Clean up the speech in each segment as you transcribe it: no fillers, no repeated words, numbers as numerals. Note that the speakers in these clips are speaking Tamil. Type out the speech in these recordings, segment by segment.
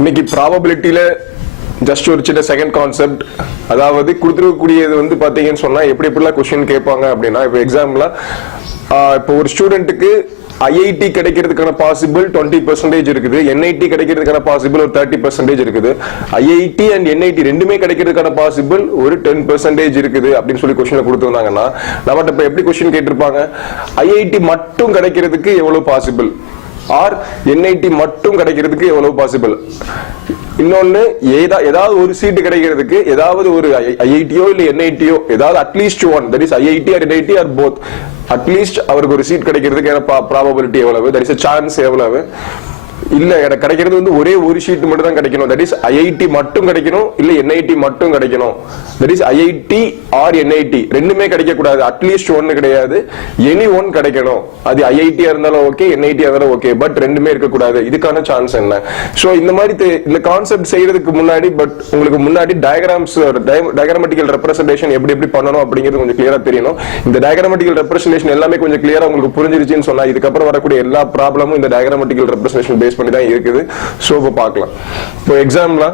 இன்னைக்கு ப்ராபபிலிட்டியில ஜஸ்ட் ஒரு சின்ன செகண்ட் கான்செப்ட். அதாவது கொடுத்துருக்கக்கூடியது வந்து பாத்தீங்கன்னு சொன்னா எப்படி எப்படிலாம் கொஸ்டின் கேட்பாங்க அப்படின்னா, இப்போ எக்ஸாம்பிளா இப்போ ஒரு ஸ்டூடெண்ட்டுக்கு ஐஐடி கிடைக்கிறதுக்கான பாசிபிள் 20% இருக்குது, என்ஐடி கிடைக்கிறதுக்கான பாசிபிள் ஒரு 30% இருக்குது, ஐஐடி அண்ட் என்ஐடி ரெண்டுமே கிடைக்கிறதுக்கான பாசிபிள் ஒரு 10% இருக்குது அப்படின்னு சொல்லி கொஸ்டின் கொடுத்துருந்தாங்கன்னா நம்மகிட்ட இப்ப எப்படி கொஸ்டின் கேட்டிருப்பாங்க, ஐஐடி மட்டும் கிடைக்கிறதுக்கு எவ்வளவு பாசிபிள் ஆர் என்ஐடி மட்டும் கிடைக்கிறதுக்கு எவ்வளவு பாசிபிள், இன்னொன்னு ஏதாவது ஒரு சீட்டு கிடைக்கிறதுக்கு ஏதாவது ஒரு ஐஐடியோ இல்ல என்ஐடியோ ஏதாவது at least one, that is IIT or NIT or both, at least அவருக்கு ஒரு சீட் கிடைக்கிறதுக்கு ப்ராபபிலிட்டி எவ்வளவு, தட் இஸ் சான்ஸ் எவ்வளவு, இல்ல எனக்கு கிடைக்கிறது வந்து ஒரே ஒரு ஷீட் மட்டும் தான் கிடைக்கணும், தட் இஸ் ஐஐடி மட்டும் கிடைக்கணும் இல்ல என்ஐடி மட்டும் கிடைக்கணும், that is IIT or NIT ரெண்டுமே கிடைக்க கூடாது, அட்லீஸ்ட் ஒன்னு கிடையாது, எனி ஒன் கிடைக்கணும், அது ஐஐடியா இருந்தாலும் ஓகே என்ஐடியா இருந்தாலும் ஓகே, பட் ரெண்டுமே இருக்க கூடாது, இதுக்கான சான்ஸ் என்ன. சோ இந்த மாதிரி இந்த கான்செப்ட் செய்யறதுக்கு முன்னாடி பட் உங்களுக்கு முன்னாடி டயக்ராமட்டிக்கல் ரெப்ரசன்டேஷன் எப்படி எப்படி பண்ணணும் அப்படிங்கிறது கொஞ்சம் கிளியரா தெரியணும். இந்த டயக்ராமட்டிக்கல் ரெப்ரசன்டேஷன் எல்லாமே கொஞ்சம் கிளியரா உங்களுக்கு புரிஞ்சிருச்சுன்னு சொன்னா இதுக்கப்புறம் வரக்கூடிய எல்லா ப்ராப்ளமும் இந்த டயக்ராமட்டிக்கல் ரெப்ரசன்டேஷன் பேஸ் பண்ணி தான் இருக்குது. சோ இப்போ பார்க்கலாம். இப்போ எக்ஸாம்பிளா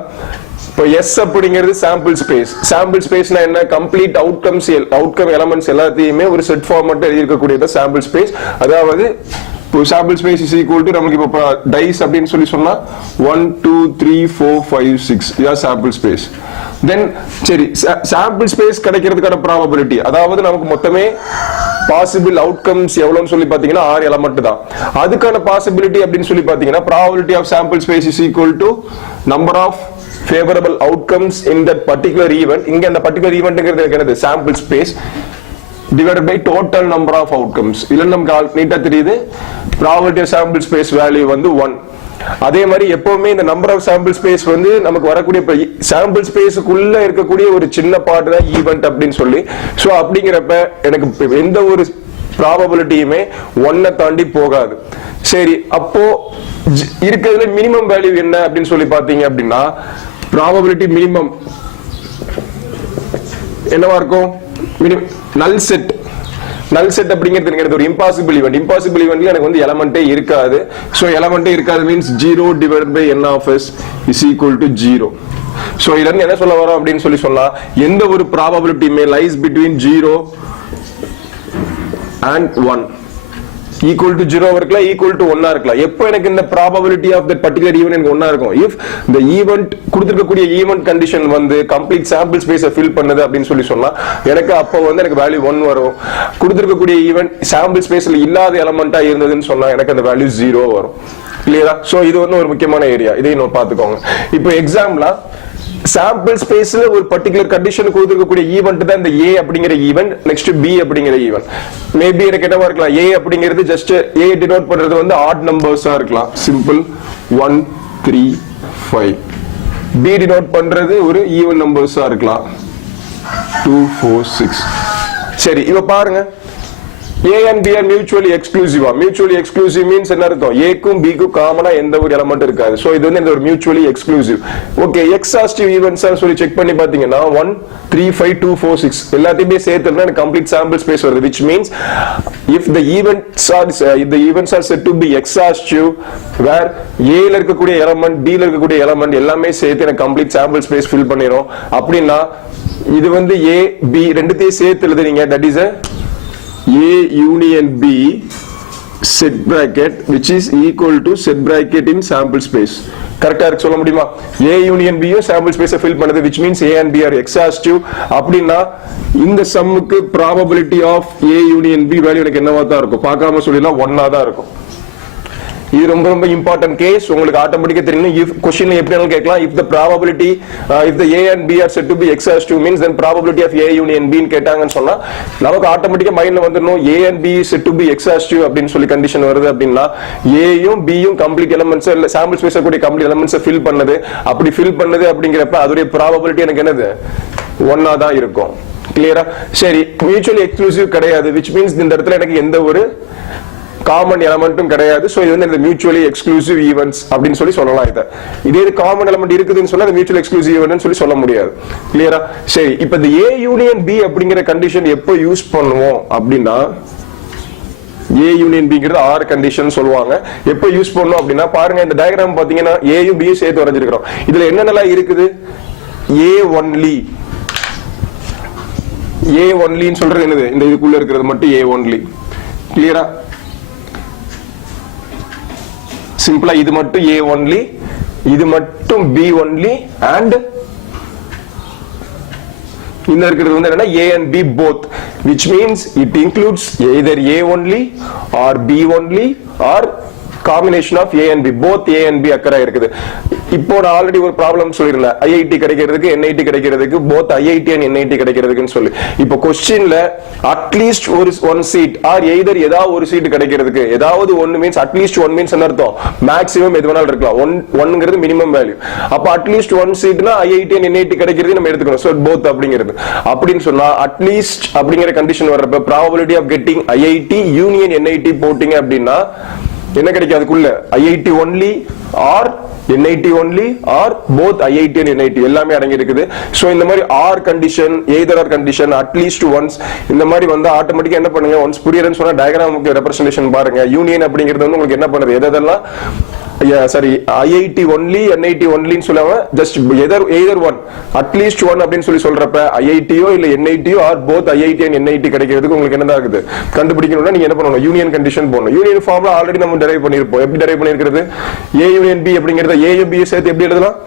இப்போ S அப்படிங்கிறது சாம்பிள் ஸ்பேஸ். சாம்பிள் ஸ்பேஸ்னா என்ன, கம்ப்ளீட் அவுட்கம் எலிமெண்ட்ஸ் எல்லாத்தையுமே ஒரு செட் ஃபார்மேட் எழுதி இருக்கக்கூடியது சாம்பிள் ஸ்பேஸ். அதாவது sample space is equal to நமக்கு இப்போ டைஸ் அப்படின்னு சொல்லி சொன்னா 1 2 3 4 5 6 இதுதான் சாம்பிள் ஸ்பேஸ். தென் சரி, சாம்பிள் ஸ்பேஸ் கிடைக்கிறதுக்கான ப்ராபபிலிட்டி, அதாவது நமக்கு மொத்தமே பாசிபிள் அவுட்கம்ஸ் எவ்வளவுன்னு சொல்லி பாத்தீங்கன்னா 6 எலிமெண்ட் தான். அதுக்கான பாசிபிலிட்டி அப்படின்னு சொல்லி பாத்தீங்கன்னா probability of sample space is equal to number of favorable outcomes in that particular event. இங்க அந்த பர்టిక్యులர் ஈவென்ட்ங்கிறது என்னது, sample space divided by total number of outcomes. இல்ல நமக்கு நீட்டா தெரியுது, probability of sample space value வந்து 1. அதே மாதிரி எப்பவுமே இந்த நம்பர் ஆஃப் சாம்பிள் ஸ்பேஸ் வந்து நமக்கு வரக்கூடிய சாம்பிள் ஸ்பேஸுக்குள்ள இருக்கக்கூடிய ஒரு சின்ன பார்ட் தான் ஈவென்ட் அப்படின்னு சொல்லி. சோ அப்படிங்கிறப்ப எனக்கு எந்த ஒரு ப்ராபபிலிட்டியுமே 1 தாண்டி போகாது. சரி, அப்போ இருக்கிறதுல மினிமம் வேல்யூ என்ன அப்படின்னு சொல்லி பாத்தீங்க அப்படின்னா, ப்ராபபிலிட்டி மினிமம் என்னவா இருக்கும், நல் செட். நல் செட் அப்படிங்கிறது ஒரு இம்பாசிபிள் ஈவென்ட். இம்பாசிபிள் ஈவென்ட்ல எனக்கு வந்து எலமெண்டே இருக்காது. சோ எலமெண்டே இருக்காது means 0 divided by n of s is equal to 0. So இதுல இருந்து என்ன சொல்ல வரோம் அப்படின்னு சொல்லி சொன்னா, எந்த ஒரு ப்ராபபிலிட்டியுமே lies between 0 and 1. Equal to 0 இருக்கலாம், ஈக்குவல் டு 1 இருக்கலாம். எப்போ எனக்கு இந்த probability of that particular event எனக்கு 1 இருக்கும், இஃப் the ஈவென்ட் கொடுத்திருக்கக்கூடிய ஈவென்ட் கண்டிஷன் வந்து கம்ப்ளீட் சாம்பிள் ஸ்பேஸை ஃபில் பண்ணுது அப்படின்னு சொல்லி சொன்னா எனக்கு அப்போ வந்து எனக்கு வேல்யூ 1 வரும். கொடுத்திருக்கக்கூடிய ஈவென்ட் சாம்பிள் ஸ்பேஸ்ல இல்லாத எலிமெண்டா இருந்ததுன்னு சொன்னா எனக்கு அந்த வேல்யூ 0 வரும். கிளியரா? சோ இது வந்து ஒரு முக்கியமான ஏரியா, இதையும் நம்ம பாத்துக்கோங்க. இப்போ எக்ஸாம்பிளா சாம்பிள் ஸ்பேஸ்ல ஒரு பர்టిక్యులர் கண்டிஷன் கொடுத்திருக்கக்கூடிய ஈவென்ட் தான் இந்த A அப்படிங்கிற ஈவென்ட், நெக்ஸ்ட் B அப்படிங்கிற ஈவென்ட். மேபி எனக்கு என்னவா இருக்கலாம், A அப்படிங்கிறது ஜஸ்ட் A டினோட் பண்றது வந்து ஆட் நம்பர்ஸா இருக்கலாம், சிம்பிள் 1 3 5. B டினோட் பண்றது ஒரு ஈவன் நம்பர்ஸா இருக்கலாம் 2 4 6. சரி, இப்ப பாருங்க, A and B are mutually exclusive. Mutually exclusive means என்ன அர்த்தம், A க்கும் B க்கும் காமனா எந்த ஒரு எலிமெண்ட் இருக்காது. சோ இது வந்து இந்த ஒரு mutually exclusive. Okay, exhaustive events சொல்லி செக் பண்ணி பாத்தீங்கன்னா 1 3 5 2 4 6 எல்லாத்தையுமே சேர்த்துனா எனக்கு complete sample space வருது, which means if the events are said to be exhaustive where A ல இருக்கக்கூடிய எலிமெண்ட் B ல இருக்கக்கூடிய எலிமெண்ட் எல்லாமே சேர்த்து எனக்கு complete sample space fill பண்ணிரும் அப்படினா இது வந்து A B ரெண்டுத்தையும் சேர்த்து எழுதுறீங்க, that is a A union B set bracket which is equal to set bracket in sample space. கரெக்டா இருக்கு சொல்ல முடியுமா? A union B sample space fill பண்ணுது, which means A and B are exhaustive. அப்படினா இந்த சம்முக்கு probability of A union B value எனக்கு என்னவா தான் இருக்கும், பார்க்காம சொல்லிடலாம் 1 தான் இருக்கும். இது ரொம்ப ரொம்ப இம்பார்ட்டன்ட் கேஸ், உங்களுக்கு ஆட்டோமேட்டிக்கா தெரியும். if question எப்படினாலும் கேட்கலாம், if the probability if the A and B are said to be exhaustive means then probability of A union B ன்னு கேட்டாங்கன்னு சொன்னா நமக்கு ஆட்டோமேட்டிக்கா மைண்ட்ல வந்துடணும் A and B is said to be exhaustive அப்படின்னு சொல்லி கண்டிஷன் வருது அப்படின்னா A யும் B யும் கம்ப்ளீட் எலிமெண்ட்ஸ் இல்ல சாம்பிள் ஸ்பேஸ் கூடிய கம்ப்ளீட் எலிமெண்ட்ஸ் ஃபில் பண்ணுது. அப்படி ஃபில் பண்ணுது அப்படிங்கறப்ப அதோட probability எனக்கு என்னது 1 தான் இருக்கும். கிளியரா? சரி, மியூச்சுவலி எக்ஸ்க்ளூசிவ் கிடையாது, which means இந்த இடத்துல எனக்கு எந்த ஒரு காமன் எலிமெண்ட்டும் கிடையாது. சோ இது வந்து மியூச்சுவலி எக்ஸ்க்ளூசிவ் ஈவென்ட்ஸ் அப்படின்னு சொல்லி சொல்லலாம். இதே காமன் எலிமெண்ட் இருக்குதுன்னு சொன்னா அது மியூச்சுவல் எக்ஸ்க்ளூசிவ் ஈவென்ட்னு சொல்லி சொல்ல முடியாது. கிளியரா? சரி, இப்போ இந்த A யூனியன் B அப்படிங்கிற கண்டிஷன் எப்போ யூஸ் பண்ணுவோம் அப்படின்னா A union Bங்கிறது ஆர் கண்டிஷன் சொல்லுவாங்க. எப்ப யூஸ் பண்ணனும் அப்படினா பாருங்க இந்த டயகிராம் பாத்தீங்கன்னா A யும் B யும் சேர்த்து வரைஞ்சிருக்கோம். இதுல என்னென்னலாம் இருக்குது? A only A only ன்னு சொல்றது என்னது? இந்த இதுக்குள்ள இருக்கிறது மட்டும் A only. கிளியரா? சிம்பிளா இது மட்டும் A only, இது மட்டும் B only and இன்ன இருக்கிறது வந்து என்னன்னா A and B both, which means it includes either A only or B only or combination of A and B, both A and B அக்கறை இருக்குது. இப்போ நான் ஆல்ரெடி ஒரு ப்ராப்ளம் சொல்லிருந்தேன், ஐஐடி கிடைக்கிறதுக்கு NIT கிடைக்கிறதுக்கு both IIT and NIT கிடைக்கிறதுக்குன்னு சொல்லி. இப்போ क्वेश्चनல அட்லீஸ்ட் ஒரு ஒன் சீட் ஆர் எய்தர் ஏதாவது ஒரு சீட் கிடைக்கிறதுக்கு, ஏதாவது ஒன்னு மீன்ஸ் அட்லீஸ்ட் ஒன் மீன்ஸ் என்ன அர்த்தம்? மேக்ஸிமம் எது வேணாலும் இருக்கலாம். ஒன்ங்கிறது மினிமம் வேல்யூ. அப்ப அட்லீஸ்ட் ஒன் சீட்னா IIT and NIT கிடைக்கிறது நம்ம எடுத்துக்கணும். சோ both அப்படிங்கிறது. அப்படின்னு சொன்னா அட்லீஸ்ட் அப்படிங்கிற கண்டிஷன் வர்றப்ப probability of getting IIT union NIT போட்டிங்க அப்படின்னா என்ன கிடைக்கும்? அதுக்குள்ள IIT only or NIT only or both IIT and NIT எல்லாமே அடங்கி இருக்குது. சோ இந்த மாதிரி or condition, either or condition, at least once இந்த மாதிரி வந்து ஆட்டோமேட்டிக்கா என்ன பண்ணுங்க, ஒன்ஸ் புரியறன்னு சொன்னா டயகிராமுக்கு ரெப்ரசன்டேஷன் பாருங்க. யூனியன் அப்படிங்கிறது வந்து உங்களுக்கு என்ன பண்ணுது, எதெல்லாம் சரி IIT only NIT only ன்னு சொல்லாம just either one at least one அப்படின்னு சொல்லி சொல்றப்ப IITயோ இல்ல NITயோ or both IIT and NIT கிடைக்கிறதுக்கு உங்களுக்கு என்னதா இருக்குது கண்டுபிடிக்கணும்னா நீங்க என்ன பண்ணணும்? யூனியன் கண்டிஷன் போடணும். யூனியன் ஃபார்முலா ஆல்ரெடி நம்ம டெரைவ் பண்ணிருப்போம். எப்படி டெரைவ் பண்ணிருக்கிறது? A யூனியன் B அப்படிங்கறத A யும் B சேர்த்து எப்படி எழுதலாம்?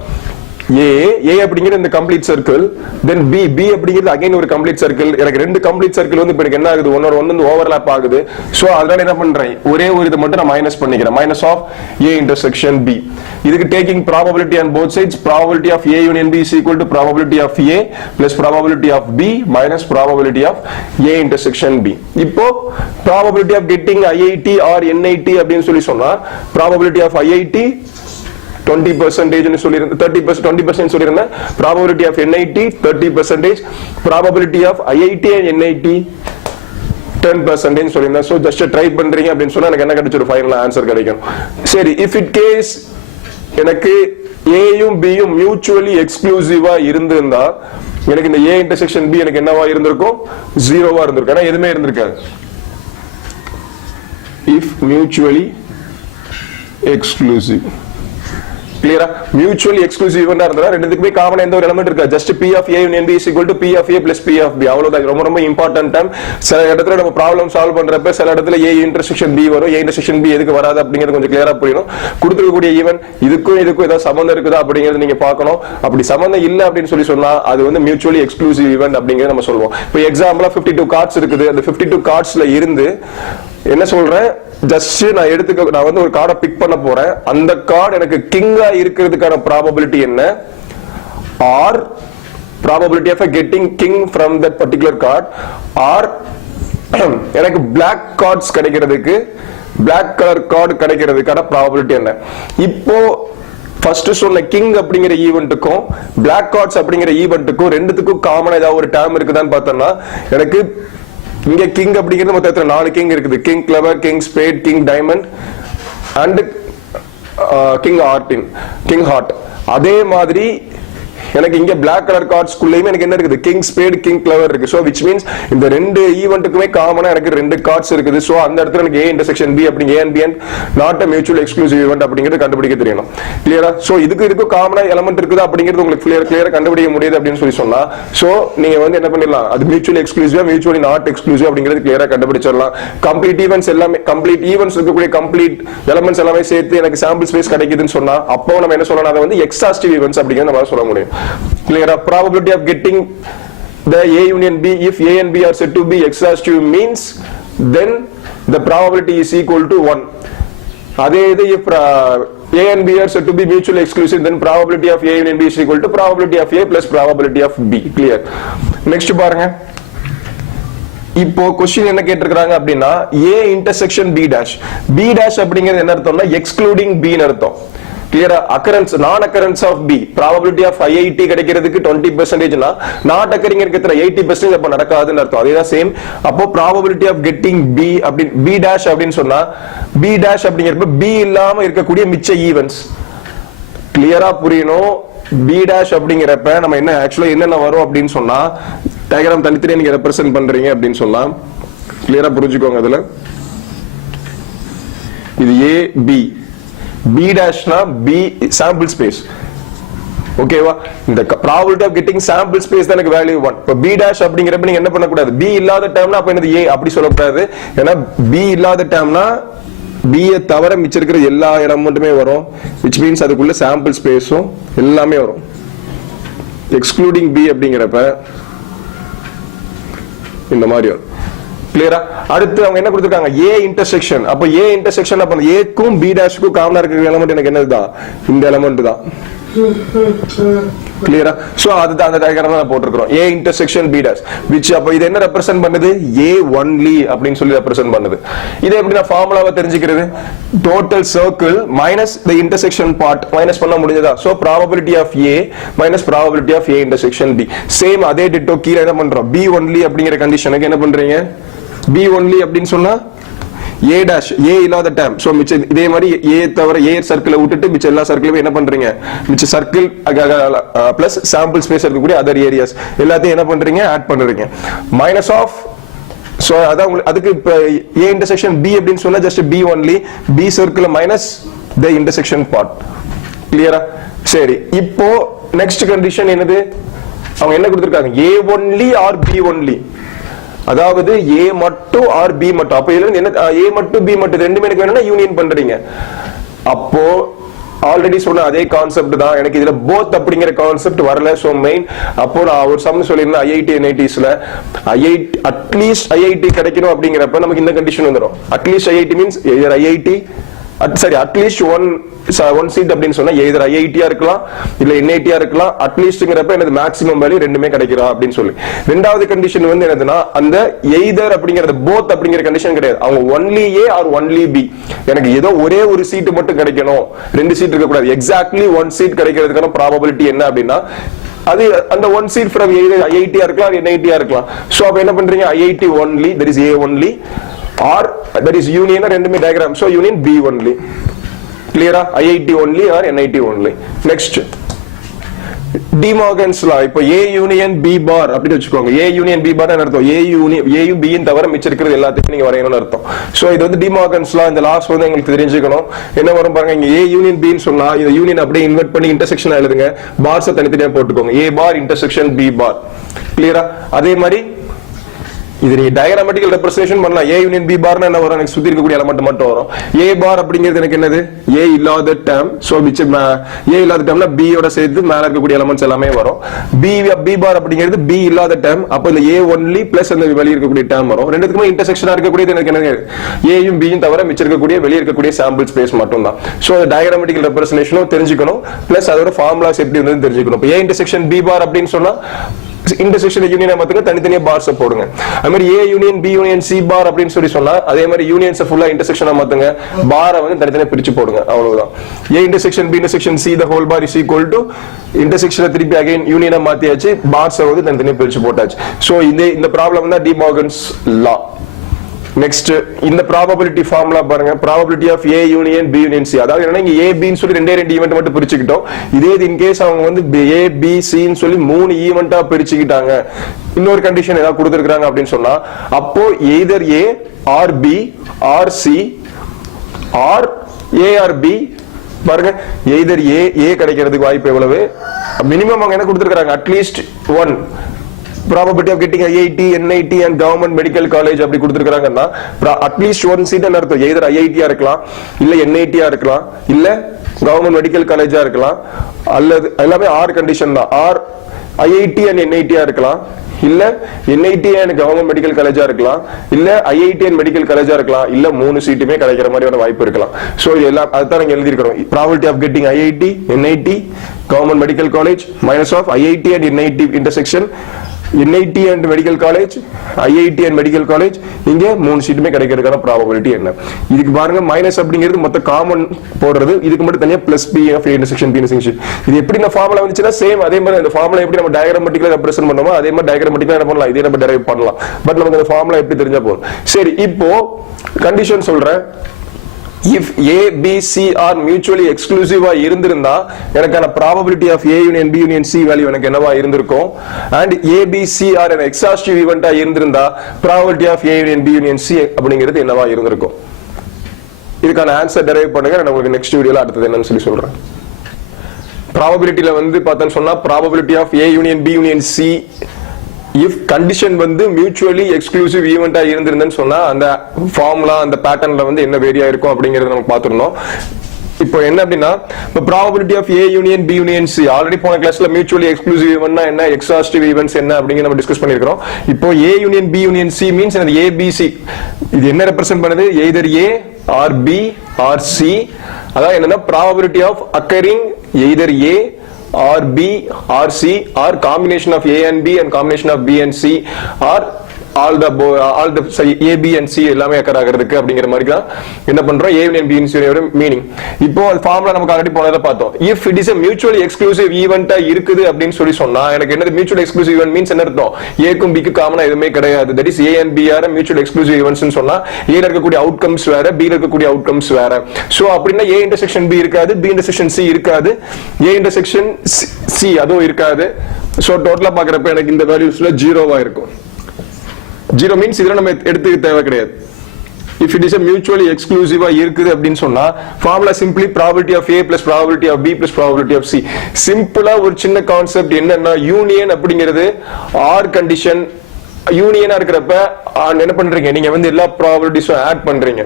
A அப்படிங்கிறது இந்த கம்ப்ளீட் சர்க்கிள், தென் B அப்படிங்கிறது அகைன் ஒரு கம்ப்ளீட் சர்க்கிள். எனக்கு ரெண்டு கம்ப்ளீட் சர்க்கிள் வந்து எனக்கு என்ன ஆகுது, ஒன்னோட ஒன்னு ஓவர்லாப் ஆகுது. சோ அதனால என்ன பண்றேன், ஒரே ஒரு இது மட்டும் நான் மைனஸ் பண்ணிக்கிறேன், minus of A intersection B. இதுக்கு taking probability on both sides, probability of A union B is equal to probability of A plus probability of B minus probability of A intersection B. இப்போ probability of getting IIT or NIT அப்படின்னு சொல்லி சொன்னா probability of IIT 20% சொல்லிருந்தேன், 20% சொல்லிருந்தேன். probability of NIT 30%, probability of IIT and NIT 10% சொல்லிருந்தேன். சோ ஜஸ்ட் ட்ரை பண்றீங்க அப்படின்னு சொன்னா எனக்கு என்ன கிடைச்சிரும், ஃபைனல் ஆன்சர் கிடைக்கும். சரி, இஃப் இட் கேஸ் எனக்கு A யும் B யும் மியூச்சுவலி எக்ஸ்க்ளூசிவா இருந்திருந்தா எனக்கு இந்த A இன்டர்செக்ஷன் B எனக்கு என்னவா இருந்திருக்கும்? ஜீரோவா இருந்திருக்கும். ஏன்னா எதுவுமே இருந்திருக்காது. இஃப் மியூச்சுவலி எக்ஸ்க்ளூசிவ், கிளியரா? மியூச்சுவலி எக்ஸ்க்ளூசிவ் ஈவென்ட்டா இருந்தா ரெண்டுத்துக்குமே காமனா எந்த ஒரு எலிமெண்ட் இருக்கா? Just P of A union B is equal to P of A plus P of B. அவ்வளவுதான். ரொம்ப ரொம்ப இம்பார்ட்டன்ட் டைம். சில இடத்துல நம்ம ப்ராப்ளம் சால்வ் பண்றப்ப சில இடத்துல A இன்டர்செக்ஷன் B வரும், A இன்டர்செக்ஷன் B எதுக்கு வராது அப்படிங்கிறது கொஞ்சம் கிளியரா புரியணும். கொடுத்துருக்கக்கூடிய ஈவென்ட் இதுக்கும் ஏதாவது சம்பந்தம் இருக்குதா அப்படிங்கிறது நீங்க பார்க்கணும். அப்படி சம்பந்தம் இல்ல அப்படின்னு சொல்லி சொன்னா அது வந்து மியூச்சுவலி எக்ஸ்க்ளூசிவ் ஈவென்ட் அப்படிங்கிறது நம்ம சொல்லுவோம். இப்போ எக்ஸாம்பிளா 52 கார்ட்ஸ் இருக்குது. அந்த 52 கார்ட்ஸ்ல இருந்து என்ன சொல்றேன், ஜஸ்ட் நான் வந்து ஒரு கார்டை பிக் பண்ண போறேன். அந்த கார்டு எனக்கு கிங்கா இருக்கிறதுக்கான ப்ராபபிலிட்டி என்ன, or probability of getting king from that particular card, or எனக்கு பிளாக் கார்ட்ஸ் கிடைக்கிறதுக்கு, பிளாக் கலர் கார்டு கிடைக்கிறதுக்கான ப்ராபபிலிட்டி என்ன. இப்போ ஃபர்ஸ்ட் சொன்ன கிங் அப்படிங்கிற ஈவென்ட்டுக்கும் பிளாக் கார்ட்ஸ் அப்படிங்கிற ஈவென்ட்டுக்கும் ரெண்டுத்துக்கும் காமனா ஏதாவது ஒரு டேர்ம் இருக்குதான்னு பார்த்தோம்னா எனக்கு இங்க கிங் அப்படிங்கிறது மொத்தம் 4 கிங் இருக்குது. King clover, king spade, king diamond and king heart. அதே மாதிரி எனக்கு இங்க பிளாக் கலர் கார்ட்ஸ்க்குள்ளேயுமே எனக்கு என்ன இருக்குது, கிங் ஸ்பேட், கிங் கிளவர் இருக்கு. சோ which means இந்த ரெண்டு ஈவென்ட்டுக்குமே காமனா எனக்கு ரெண்டு கார்ட்ஸ் இருக்குது. சோ அந்த இடத்துல எனக்கு A இன்டர்செக்ஷன் B அப்படிங்க A and B and not a mutual exclusive event அப்படிங்கிறது கண்டுபிடிக்க தெரியணும். கிளியரா? சோ இதுக்கு காமனா எலிமெண்ட் இருக்குது அப்படிங்கிறது உங்களுக்கு கிளியரா கண்டுபிடிக்க முடியுது அப்படின்னு சொல்லி சொன்னா சோ நீங்க வந்து என்ன பண்ணிடலாம், அது மியூச்சுவலி எக்ஸ்க்ளூசிவா மியூச்சுவலி நாட் எக்ஸ்க்ளூசிவ் அப்படிங்கிறது கிளியரா கண்டுபிடிச்சிடலாம். கம்ப்ளீட் ஈவென்ட்ஸ் எல்லாமே, கம்ப்ளீட் ஈவென்ட்ஸ் இருக்கக்கூடிய கம்ப்ளீட் எலிமெண்ட்ஸ் எல்லாமே சேர்த்து எனக்கு சாம்பிள் ஸ்பேஸ் கிடைக்குதுன்னு சொன்னா அப்போ நம்ம என்ன சொல்லலாம், அதை வந்து எக்ஸாஸ்டிவ் ஈவென்ட்ஸ் அப்படிங்கிறது நம்ம சொல்ல முடியும். Clear? Probability of getting the A union B, if A and B are said to be exhaustive means then the probability is equal to 1. அதே இது if A and B are said to be mutually exclusive then probability of A union B is equal to probability of A plus probability of B. Clear? Next பாருங்க. இப்போ क्वेश्चन என்ன கேட்டிருக்காங்க அப்படினா A intersection B dash. B dash அப்படிங்கிறது என்ன அர்த்தம்னா excluding B ன்னு அர்த்தம். Clear? Occurrence, non-occurrence of B, probability of IIT கிடைக்கிறதுக்கு 20% னா not occurring இருக்கிற 80% அப்ப நடக்காதுன்னு அர்த்தம். அதேதான் சேம். அப்போ probability of getting B அப்படி B dash அப்படின்னு சொன்னா B dash அப்படிங்கிறப்ப B இல்லாம இருக்கக்கூடிய மிச்ச ஈவென்ட்ஸ். கிளியரா புரியணும். B dash அப்படிங்கிறப்ப நம்ம என்ன ஆக்சுவலா என்னென்ன வரும் அப்படின்னு சொன்னா டயகிராம் தனித்தனியா நீங்க ரெப்ரசென்ட் பண்றீங்க அப்படின்னு சொல்லலாம். கிளியரா புரிஞ்சுக்கோங்க. அதுல இது A B B dashனா B sample space. ஓகேவா? இந்த probability of getting sample space தான் எனக்கு வேல்யூ 1. இப்போ B dash அப்படிங்கிறப்ப நீங்க என்ன பண்ணக்கூடாது, B இல்லாத டேர்ம்னா அப்ப என்னது A அப்படி சொல்லக்கூடாது. ஏன்னா B இல்லாத டேர்ம்னா B தவிர மிச்சம் இருக்கிற எல்லா எலமெண்ட்டுமே வரும், which means அதுக்குள்ள sample spaceம் எல்லாமே வரும். excluding B அப்படிங்கிறப்ப இந்த மாதிரி வரும். கிளியரா? அடுத்து அவங்க என்ன கொடுத்திருக்காங்க, A intersection. அப்ப A intersection அப்ப A க்கும் B dash க்கும் காமனா இருக்கிற எலிமெண்ட் எனக்கு என்னதுதான், இந்த எலிமெண்ட் தான். கிளியரா? சோ அதுதான் அந்த டயகிராம் தான் போட்டுருக்கோம். A intersection B dash which அப்ப இது என்ன ரெப்ரசன்ட் பண்ணுது, A only அப்படினு சொல்லி ரெப்ரசன்ட் பண்ணுது. இதை எப்படி நான் ஃபார்முலாவை தெரிஞ்சுக்கிறது, total circle minus the intersection part minus பண்ண முடிஞ்சதா? So probability of A minus probability of A intersection B. Same அதே டிட்டோ கீழ என்ன பண்றோம், B only அப்படிங்கிற கண்டிஷனுக்கு என்ன பண்றீங்க, B only அப்படினு சொன்னா A dash A இல்லாத டேர்ம். சோ மிச்ச இதே மாதிரி A தவிர A சர்க்கிளை விட்டுட்டு மிச்ச எல்லா சர்க்கிளையும் என்ன பண்றீங்க, மிச்ச சர்க்கிள் பிளஸ் சாம்பிள் ஸ்பேஸ் இருக்கக்கூடிய அதர் ஏரியாஸ் எல்லாத்தையும் என்ன பண்றீங்க, ஆட் பண்றீங்க. மைனஸ் ஆஃப் சோ அதான் அதுக்கு இப்ப A intersection B அப்படின்னு சொன்னா just B only, B circle minus the intersection part. கிளியரா? சரி, இப்போ நெக்ஸ்ட் கண்டிஷன் என்னது, அவங்க என்ன கொடுத்திருக்காங்க, A only or B only. அதாவது A மட்டும் ஆர் B மட்டும். அப்ப இதுல என்ன, A மட்டும் B மட்டும் ரெண்டுமே எனக்கு வேணும்னா யூனியன் பண்றீங்க. அப்போ ஆல்ரெடி சொன்ன அதே கான்செப்ட் தான், எனக்கு இதுல போத் அப்படிங்கிற கான்செப்ட் வரல. சோ மெயின் அப்போ நான் ஒரு சம் சொல்லிருந்தேன், IIT NITsல அட்லீஸ்ட் IIT கிடைக்கணும் அப்படிங்கிறப்ப நமக்கு இந்த கண்டிஷன் வந்துடும். அட்லீஸ்ட் IIT மீன்ஸ் எதர் IIT அட்லீஸ்ட் ஒன் சீட் அப்படின்னு சொன்னா எதர் ஐஐடியா இருக்கலாம் இல்ல NIT இருக்கலாம். அட்லீஸ்ட்ங்கிறப்ப எனக்கு மேக்ஸிமம் வேல்யூ ரெண்டுமே கிடைக்கிறா அப்படின்னு சொல்லி. ரெண்டாவது கண்டிஷன் வந்து என்னதுன்னா, அந்த எய்தர் அப்படிங்கிறது போத் அப்படிங்கிற கண்டிஷன் கிடையாது. அவங்க only A R only B, எனக்கு ஏதோ ஒரே ஒரு சீட் மட்டும் கிடைக்கணும், ரெண்டு சீட் இருக்க கூடாது. எக்ஸாக்ட்லி ஒன் சீட் கிடைக்கிறதுக்கான ப்ராபபிலிட்டி என்ன அப்படின்னா, அது அந்த ஒன் சீட் ஃப்ரம் ஐஐடியா இருக்கலாம் NIT இருக்கலாம். சோ அப்ப என்ன பண்றீங்க, IIT only, there is A only, or that is union ரெண்டுமே diagram. So union B only. கிளியரா? IIT only or NIT only. Next De Morgan's law. இப்போ A யூனியன் B பார் அப்படி வச்சுக்கோங்க. A யூனியன் B பார் என்ன அர்த்தம், A யூனியன் A யும் B யும் தவிர மிச்சம் இருக்கிறது எல்லாத்தையும் நீங்க வரையணும்னு அர்த்தம். சோ இது வந்து டி மார்கன்ஸ் லா. இந்த லாஸ்ட் வந்து உங்களுக்கு தெரிஞ்சுக்கணும். என்ன வரும் பாருங்க, இங்க A யூனியன் B ன்னு சொன்னா இந்த யூனியன் அப்படியே இன்வெர்ட் பண்ணி இன்டர்செக்ஷன் எழுதுங்க, பார்ஸ் தனித்தனியா போட்டுக்கோங்க. A பார் இன்டர்செக்ஷன் B பார். கிளியரா? அதே மாதிரி இது நீங்க டயகிராமட்டிக்கல் ரெப்ரசன்டேஷன் பண்ணலாம். A யூனியன் B பார்னா என்ன வரும், எனக்கு சுத்தி இருக்கக்கூடிய எலிமெண்ட் மட்டும் வரும். A பார் அப்படிங்கிறது எனக்கு என்னது, A இல்லாத டேர்ம். சோ which A இல்லாத டேர்ம்னா B யோட சேர்த்து மேல இருக்கக்கூடிய எலிமெண்ட்ஸ் எல்லாமே வரும். B பார் அப்படிங்கிறது B இல்லாத டேர்ம். அப்ப இந்த A only பிளஸ் அந்த வெளிய இருக்கக்கூடிய டேர்ம் வரும். ரெண்டுத்துக்குமே இன்டர்செக்ஷனா இருக்கக்கூடியது எனக்கு என்னது, A யும் B யும் தவிர மிச்சம் இருக்கக்கூடிய வெளிய இருக்கக்கூடிய சாம்பிள் ஸ்பேஸ் மட்டும் தான். சோ டயகிராமட்டிக்கல் ரெப்ரசன்டேஷனும் தெரிஞ்சுக்கணும், பிளஸ் அதோட ஃபார்முலாஸ் எப்படி வந்து தெரிஞ்சுக்கணும். இப்போ A இன்டர்செக்ஷன் B பார் அப்படின்னு சொன்னா இன்டர்செக்ஷன் யூனியனை மாத்துங்க, தனித்தனியா பார்ஸ் போடுங்க. அதே மாதிரி A union B union C பார் அப்படின்னு சொல்லி சொன்னா அதே மாதிரி யூனியன்ஸ் ஃபுல்லா இன்டர்செக்ஷனா மாத்துங்க, பாரை வந்து தனித்தனியா பிரிச்சு போடுங்க. அவ்வளவுதான். A intersection B intersection C the whole bar is equal to இன்டர்செக்ஷனை திருப்பி அகைன் யூனியனை மாத்தியாச்சு, பார்ஸ் வந்து தனித்தனியா பிரிச்சு போட்டாச்சு. சோ இந்த ப்ராப்ளம் தான் டி மார்கன்ஸ் லா. நெக்ஸ்ட் இந்த ப்ராபபிலிட்டி ஃபார்முலா பாருங்க, probability of A union B union C. அதாவது என்னன்னா இங்க A B ன்னு சொல்லி ரெண்டு ஈவென்ட் மட்டும் பிரிச்சுக்கிட்டோம். இதே இன் கேஸ் அவங்க வந்து A B C ன்னு சொல்லி மூணு ஈவென்ட்டா பிரிச்சுக்கிட்டாங்க, இன்னொரு கண்டிஷன் ஏதாவது கொடுத்திருக்காங்க அப்படின்னு சொன்னா அப்போ either A or B or C or A or B பாருங்க, either A கிடைக்கிறதுக்கு வாய்ப்பு எவ்வளவு, மினிமம் அவங்க என்ன கொடுத்திருக்காங்க, at least 1 probability of getting IIT NIT and government medical college அப்படி கொடுத்திருக்காங்கன்னா அட்லீஸ்ட் ஒன் சீட் என்ன அர்த்தம், either IIT இருக்கலாம் இல்ல NIT இருக்கலாம் இல்ல கவர்மெண்ட் மெடிக்கல் காலேஜா இருக்கலாம், அல்லது எல்லாமே ஆர் கண்டிஷன் தான். ஆர் IIT and NIT இருக்கலாம், இல்ல NIT and கவர்மெண்ட் மெடிக்கல் காலேஜா இருக்கலாம், இல்ல IIT and மெடிக்கல் காலேஜா இருக்கலாம், இல்ல மூணு சீட்டுமே கிடைக்கிற மாதிரியான வாய்ப்பு இருக்கலாம். சோ இதெல்லாம் அதுதான் நீங்க எழுதி இருக்கிறோம். probability of getting IIT NIT government medical college minus of IIT and NIT intersection NIT and medical college IIT and medical college இங்க மூணு சீட்டுமே கிடைக்கிறதுக்கான ப்ராபபிலிட்டி என்ன. இதுக்கு பாருங்க மைனஸ் அப்படிங்கிறது மொத்த காமன் போடுறது, இதுக்கு மட்டும் தனியா plus B of intersection B intersection. இது எப்படி இந்த ஃபார்முலா வந்துச்சுன்னா சேம் அதே மாதிரி அந்த ஃபார்முலா எப்படி நம்ம டயகிராமட்டிக்கலா ரெப்ரசன்ட் பண்ணுமோ அதே மாதிரி டயகிராமட்டிக்கலா என்ன பண்ணலாம், இதே நம்ம டெரைவ் பண்ணலாம். பட் நமக்கு அந்த ஃபார்முலா எப்படி தெரிஞ்சா போதும். சரி, இப்போ கண்டிஷன் சொல்றேன். if A B C are mutually exclusive இருந்திருந்தா எனக்கான probability of A union B union C value எனக்கு என்னவா இருந்திருக்கும், and A B C are an exhaustive event இருந்திருந்தா probability of A union B union C அப்படிங்கிறது என்னவா இருந்திருக்கும். இதுக்கான ஆன்சர் டெரைவ் பண்ணுங்க. நான் உங்களுக்கு நெக்ஸ்ட் வீடியோல அடுத்தது என்னன்னு சொல்றேன். ப்ராபபிலிட்டியில வந்து பார்த்தேன்னு சொன்னா probability of A union B union C if condition வந்து மியூச்சுவலி எக்ஸ்க்ளூசிவ் ஈவெண்டா இருந்திருந்தேன்னு சொன்னா அந்த ஃபார்முலா அந்த பேட்டர்ன்ல வந்து என்ன வேரியா இருக்கும் அப்படிங்கறத நம்ம பார்த்திருந்தோம். இப்போ என்ன அப்படின்னா இப்போ probability of A union B union C already போன கிளாஸ்ல மியூச்சுவலி எக்ஸ்க்ளூசிவ் ஈவென்ட்னா என்ன, எக்ஸாஸ்டிவ் ஈவென்ட்ஸ் என்ன அப்படிங்க நம்ம டிஸ்கஸ் பண்ணிருக்கோம். இப்போ A union B union C means அந்த ABC இது என்ன ரெப்ரசென்ட் பண்ணுது, either A or B or C. அதாவது என்னன்னா probability of occurring either A or B or C or combination of A and B and combination of B and C or all the A B and C எல்லாமே அக்கர் ஆகிறதுக்கு அப்படிங்கிற மாதிரி தான் என்ன பண்றோம் A and B யோட மீனிங். இப்போ அந்த ஃபார்முலா நமக்கு ஆல்ரெடி போனதை பார்த்தோம். if it is a mutually exclusive event இருக்குது அப்படின்னு சொல்லி சொன்னா எனக்கு என்னது mutually exclusive event means என்ன அர்த்தம், A க்கும் B க்கு காமனா எதுவுமே கிடையாது. that is A and B are mutually exclusive events னு சொன்னா A ல இருக்கக்கூடிய அவுட்கம்ஸ் வேற, B ல இருக்கக்கூடிய அவுட்கம்ஸ் வேற. சோ அப்படினா A இன்டர்செக்ஷன் B இருக்காது, B இன்டர்செக்ஷன் C இருக்காது, A இன்டர்செக்ஷன் C அதுவும் இருக்காது. சோ டோட்டலா பார்க்கறப்ப எனக்கு இந்த வேல்யூஸ்ல 0வா இருக்கும். 0 மீன்ஸ் இதெல்லாம் நம்ம எடுத்துக்க தேவை கிடையாது. if it is a mutually exclusive இருக்குது அப்படின்னு சொன்னா formula simply probability of A plus probability of B plus probability of C. சிம்பிளா ஒரு சின்ன கான்செப்ட் என்னன்னா யூனியன் அப்படிங்கிறது ஆர் கண்டிஷன் யூனியனா இருக்கிறப்ப என்ன பண்றீங்க, நீங்க வந்து எல்லா ப்ராபபிலிட்டிஸும் ஆட் பண்றீங்க.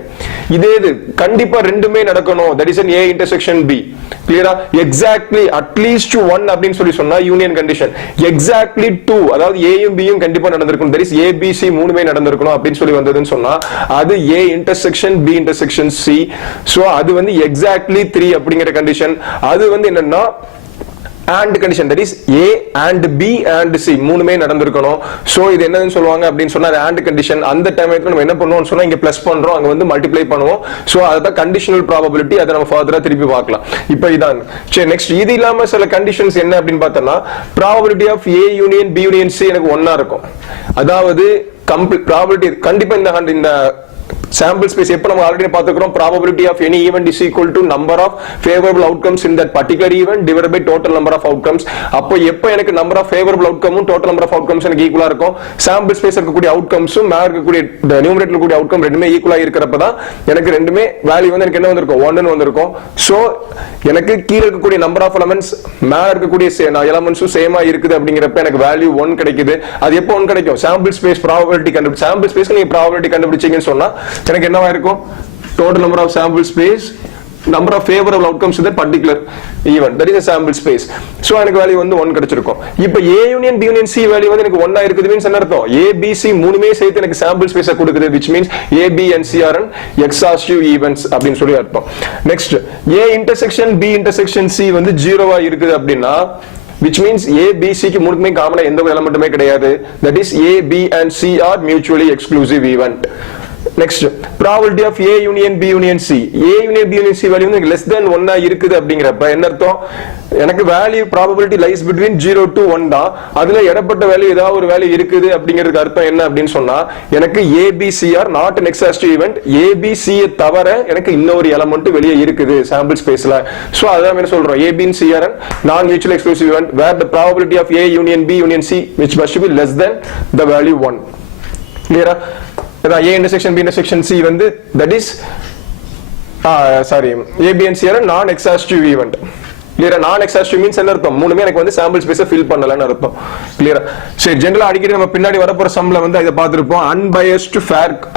இதே இது கண்டிப்பா ரெண்டுமே நடக்கணும், that is an A intersection B. கிளியரா எக்ஸாக்ட்லி அட்லீஸ்ட் 1 அப்படின்னு சொல்லி சொன்னா யூனியன் கண்டிஷன், எக்ஸாக்ட்லி 2 அதாவது ஏயும் பியும் கண்டிப்பா நடந்திருக்கணும், தட் இஸ் ABC மூணுமே நடந்திருக்கணும் அப்படின்னு சொல்லி வந்ததுன்னு சொன்னா அது A intersection B intersection C. So அது வந்து எக்ஸாக்ட்லி 3 அப்படிங்கிற கண்டிஷன். அது வந்து என்னன்னா and condition, that is A and B and C மூணுமே நடந்திருக்கணும். சோ இது என்னன்னு சொல்லுவாங்க அப்படின்னு சொன்னா and condition. அந்த டைம்ல நம்ம என்ன பண்ணுவோம்னு சொன்னா இங்க பிளஸ் பண்றோம், அங்க வந்து மல்டிப்ளை பண்ணுவோம். சோ அதுதான் கண்டிஷனல் ப்ராபபிலிட்டி. அதை நம்ம ஃபர்தரா திருப்பி பார்க்கலாம். இப்போ இதான் சரி. நெக்ஸ்ட் இது இல்லாம சில கண்டிஷன்ஸ் என்ன அப்படின்னு பார்த்தோம்னா probability of A union B union C எனக்கு 1 இருக்கும். அதாவது கம்ப்ளீட் ப்ராபபிலிட்டி கண்டிப்பா இந்த sample space எப்ப நம்ம ஆல்ரெடி பார்த்திருக்கோம், probability of any event is equal to number of favorable outcomes in that particular event divided by total number of outcomes. அப்போ எப்ப எனக்கு number of favorable outcome total number of outcomes எனக்கு ஈக்குவலா இருக்கும், sample space இருக்கக்கூடிய outcomesம் மேல இருக்கக்கூடிய numerator இருக்கக்கூடிய outcome ரெண்டுமே ஈக்குவலா இருக்கிறப்ப தான் எனக்கு ரெண்டுமே வேல்யூ வந்து எனக்கு என்ன வந்திருக்கும், 1 ன்னு வந்திருக்கும். சோ எனக்கு கீழ இருக்கக்கூடிய number of elements மேல இருக்கக்கூடிய எலிமெண்ட்ஸும் சேமா இருக்குது அப்படிங்கறப்ப எனக்கு வேல்யூ 1 கிடைக்குது. அது எப்போ 1 கிடைக்கும், sample space probability கண்டுபிடிச்சு sample space நீங்க probability கண்டுபிடிச்சீங்கன்னு சொன்னா எனக்கு என்னவா இருக்கும், total number of sample space, number of favorable outcomes in that particular event, that is a sample space. so எனக்கு வேல்யூ வந்து 1 கிடைச்சிருக்கும். இப்போ A union B union C value வந்து எனக்கு 1 இருக்குது மீன்ஸ் என்ன அர்த்தம், A B C மூணுமே சேர்த்து எனக்கு sample space கொடுக்குது, which means A B and C are an exhaustive events அப்படின்னு சொல்லி அர்த்தம். next A intersection B intersection C வந்து 0வா இருக்குது அப்படின்னா which means A B C க்கு மூணுமே காமனா எந்த ஒரு எலிமெண்ட்டுமே கிடையாது, that is A B and C are mutually exclusive event. next probability of A union B union C, A union B union C value வந்து less than 1 இருக்குது அப்படிங்கறப்ப என்ன அர்த்தம், எனக்கு value probability lies between 0 to 1 தான். அதுல இடப்பட்ட வேல்யூ ஏதாவது ஒரு வேல்யூ இருக்குது அப்படிங்கிறதுக்கு அர்த்தம் என்ன அப்படின்னு சொன்னா எனக்கு A B C are not an exhaustive event, A B C தவிர எனக்கு இன்னொரு எலிமெண்ட் வெளியே இருக்குது சாம்பிள் ஸ்பேஸ்ல. சோ அதான் என்ன சொல்றோம், A B and C are non mutually exclusive event where the probability of A union B union C which must be less than the value 1. clear? A intersection B intersection C வந்து that is A B and C are non exhaustive event. clear? நான் எக்ஸாஸ்டிவ் மீன்ஸ் என்ன அர்த்தம், மூணுமே எனக்கு வந்து சாம்பிள் ஸ்பேஸை ஃபில் பண்ணலன்னு அர்த்தம். clear? சரி, ஜெனரலா அடிக்கடி நம்ம பின்னாடி வரப்போற சம்ல வந்து இத பாத்துறோம்,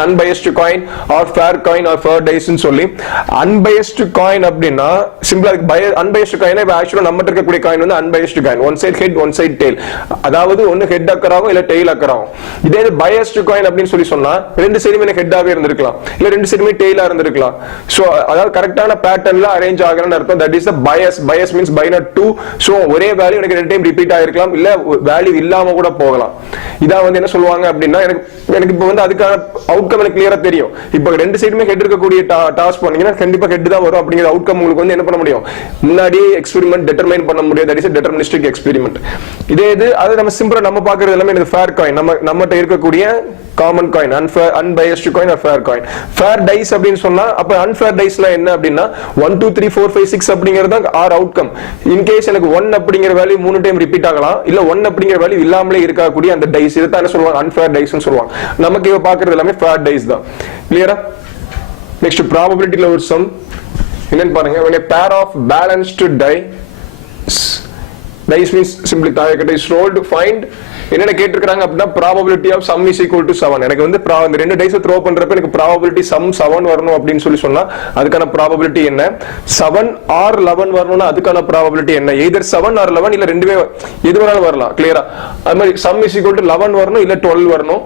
unbiased coin or fair coin or fair dice னு சொல்லி. unbiased coin அப்படினா சிம்பிளா இருக்கு. unbiased coin இப்ப ஆக்சுவலா நம்ம இருக்க கூடிய coin வந்து unbiased coin, one side head one side tail, அதாவது ஒன்னு ஹெட் அக்கறாகும் இல்ல டெயில் அக்கறாகும். இதே biased coin அப்படினு சொல்லி சொன்னா ரெண்டு சைடுமே ஹெட்டாவே இருந்திருக்கலாம் இல்ல ரெண்டு சைடுமே டெயிலா இருந்திருக்கலாம். சோ அதாவது கரெக்ட்டான பேட்டர்ன்ல அரேஞ்ச் ஆகறன்னு அர்த்தம். that is the bias means binary 2. so ஒரே வேல்யூ எனக்கு ரெண்டு டைம் ரிப்பீட் ஆயிருக்கலாம் இல்ல வேல்யூ இல்லாம கூட போகலாம். இத வந்து என்ன சொல்வாங்க அப்படினா எனக்கு இப்போ வந்து அதுக்கான அவுட்கம் எனக்கு கிளியரா தெரியும். இப்போ ரெண்டு சைடுமே ஹெட் இருக்க கூடிய டாஸ்க் பண்ணீங்கன்னா கண்டிப்பா ஹெட் தான் வரும் அப்படிங்கிற அவுட்கம் உங்களுக்கு வந்து என்ன பண்ண முடியும், முன்னாடி எக்ஸ்பெரிமென்ட் டிட்டர்மைன் பண்ண முடியும். that is a deterministic experiment. இதே இது அது நம்ம சிம்பிளா நம்ம பார்க்கிறது எல்லாமே இந்த ஃபேர் காயின், நம்மட்ட இருக்க கூடிய common coin, unbiased coin or fair coin. fair dice அப்படினு சொன்னா அப்ப unfair diceல என்ன அப்படினா 1 2 3 4 5 6 அப்படிங்கறது ஆர் அவுட்கம். இன் கேஸ் எனக்கு 1 அப்படிங்கிற வேல்யூ 3 டைம் ரிப்பீட் ஆகலாம் இல்ல 1 அப்படிங்கிற வேல்யூ இல்லாமலே இருக்க கூடிய அந்த டைஸ் இத தான் சொல்லுவாங்க unfair dice னு சொல்லுவாங்க. நமக்கு இவ பார்க்கிறது எல்லாமே fair dice தான். கிளியரா? next probability ல ஒரு sum என்னன்னு பாருங்க. when a pair of balanced dice means simply is rolled, find என்ன கேட்டிருக்காங்க அப்படின்னா probability of sum is equal to 7. எனக்கு வந்து இந்த ரெண்டு டைஸ் த்ரோ பண்றப்ப எனக்கு probability sum 7 வரணும் அப்படின்னு சொல்லி சொன்னா அதுக்கான probability என்ன, 7 or 11 வரணும்னா அதுக்கான probability என்ன, either 7 or 11 இல்ல ரெண்டுமே எது வேணாலும் வரலாம். கிளியரா? அது மாதிரி sum is equal to 11 வரணும் இல்ல 12 வரணும்.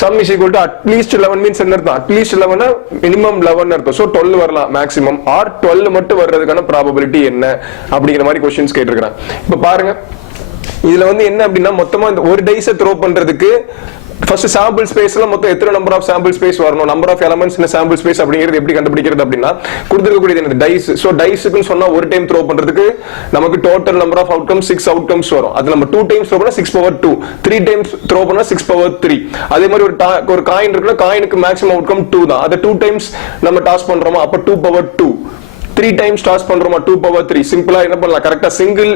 sum is equal to at least 11 means என்ன அர்த்தம், at least 11 minimum 11 அர்த்தம். so 12 வரலாம் maximum or 12 மட்டும் வர்றதுக்கான probability என்ன அப்படிங்கிற மாதிரி क्वेश्चंस கேட்டிருக்காங்க. இப்ப பாருங்க இதுல வந்து என்ன அப்படின்னா மொத்தமா இந்த ஒரு டைஸ் த்ரோ பண்றதுக்கு ஃபர்ஸ்ட் சாம்பிள் ஸ்பேஸ்ல மொத்தம் எத்தனை நம்பர் ஆஃப் சாம்பிள் ஸ்பேஸ் வரணும், number of elements in sample space அப்படிங்கிறது எப்படி கண்டுபிடிக்கிறது அப்படின்னா கொடுத்திருக்கக்கூடியது என்னது டைஸ். சோ டைஸ்க்கு சொன்னா ஒரு டைம் த்ரோ பண்றதுக்கு நமக்கு total number of outcomes 6 outcomes வரும். அது நம்ம 2 டைம்ஸ் த்ரோ பண்ணா 6 பவர் 2, 3 டைம்ஸ் த்ரோ பண்ணா 6 பவர் 3. அதே மாதிரி ஒரு காயின் இருக்குன்னா காயினுக்கு மேக்ஸிமம் அவுட்கம் 2 தான். அது 2 டைம்ஸ் நம்ம டாஸ் பண்றோமா அப்ப 2 பவர் 2, 3 டைம்ஸ் டாஸ் பண்றோமா 2 பவர் 3. சிம்பிளா என்ன பண்ணலாம், கரெக்ட்டா சிங்கிள்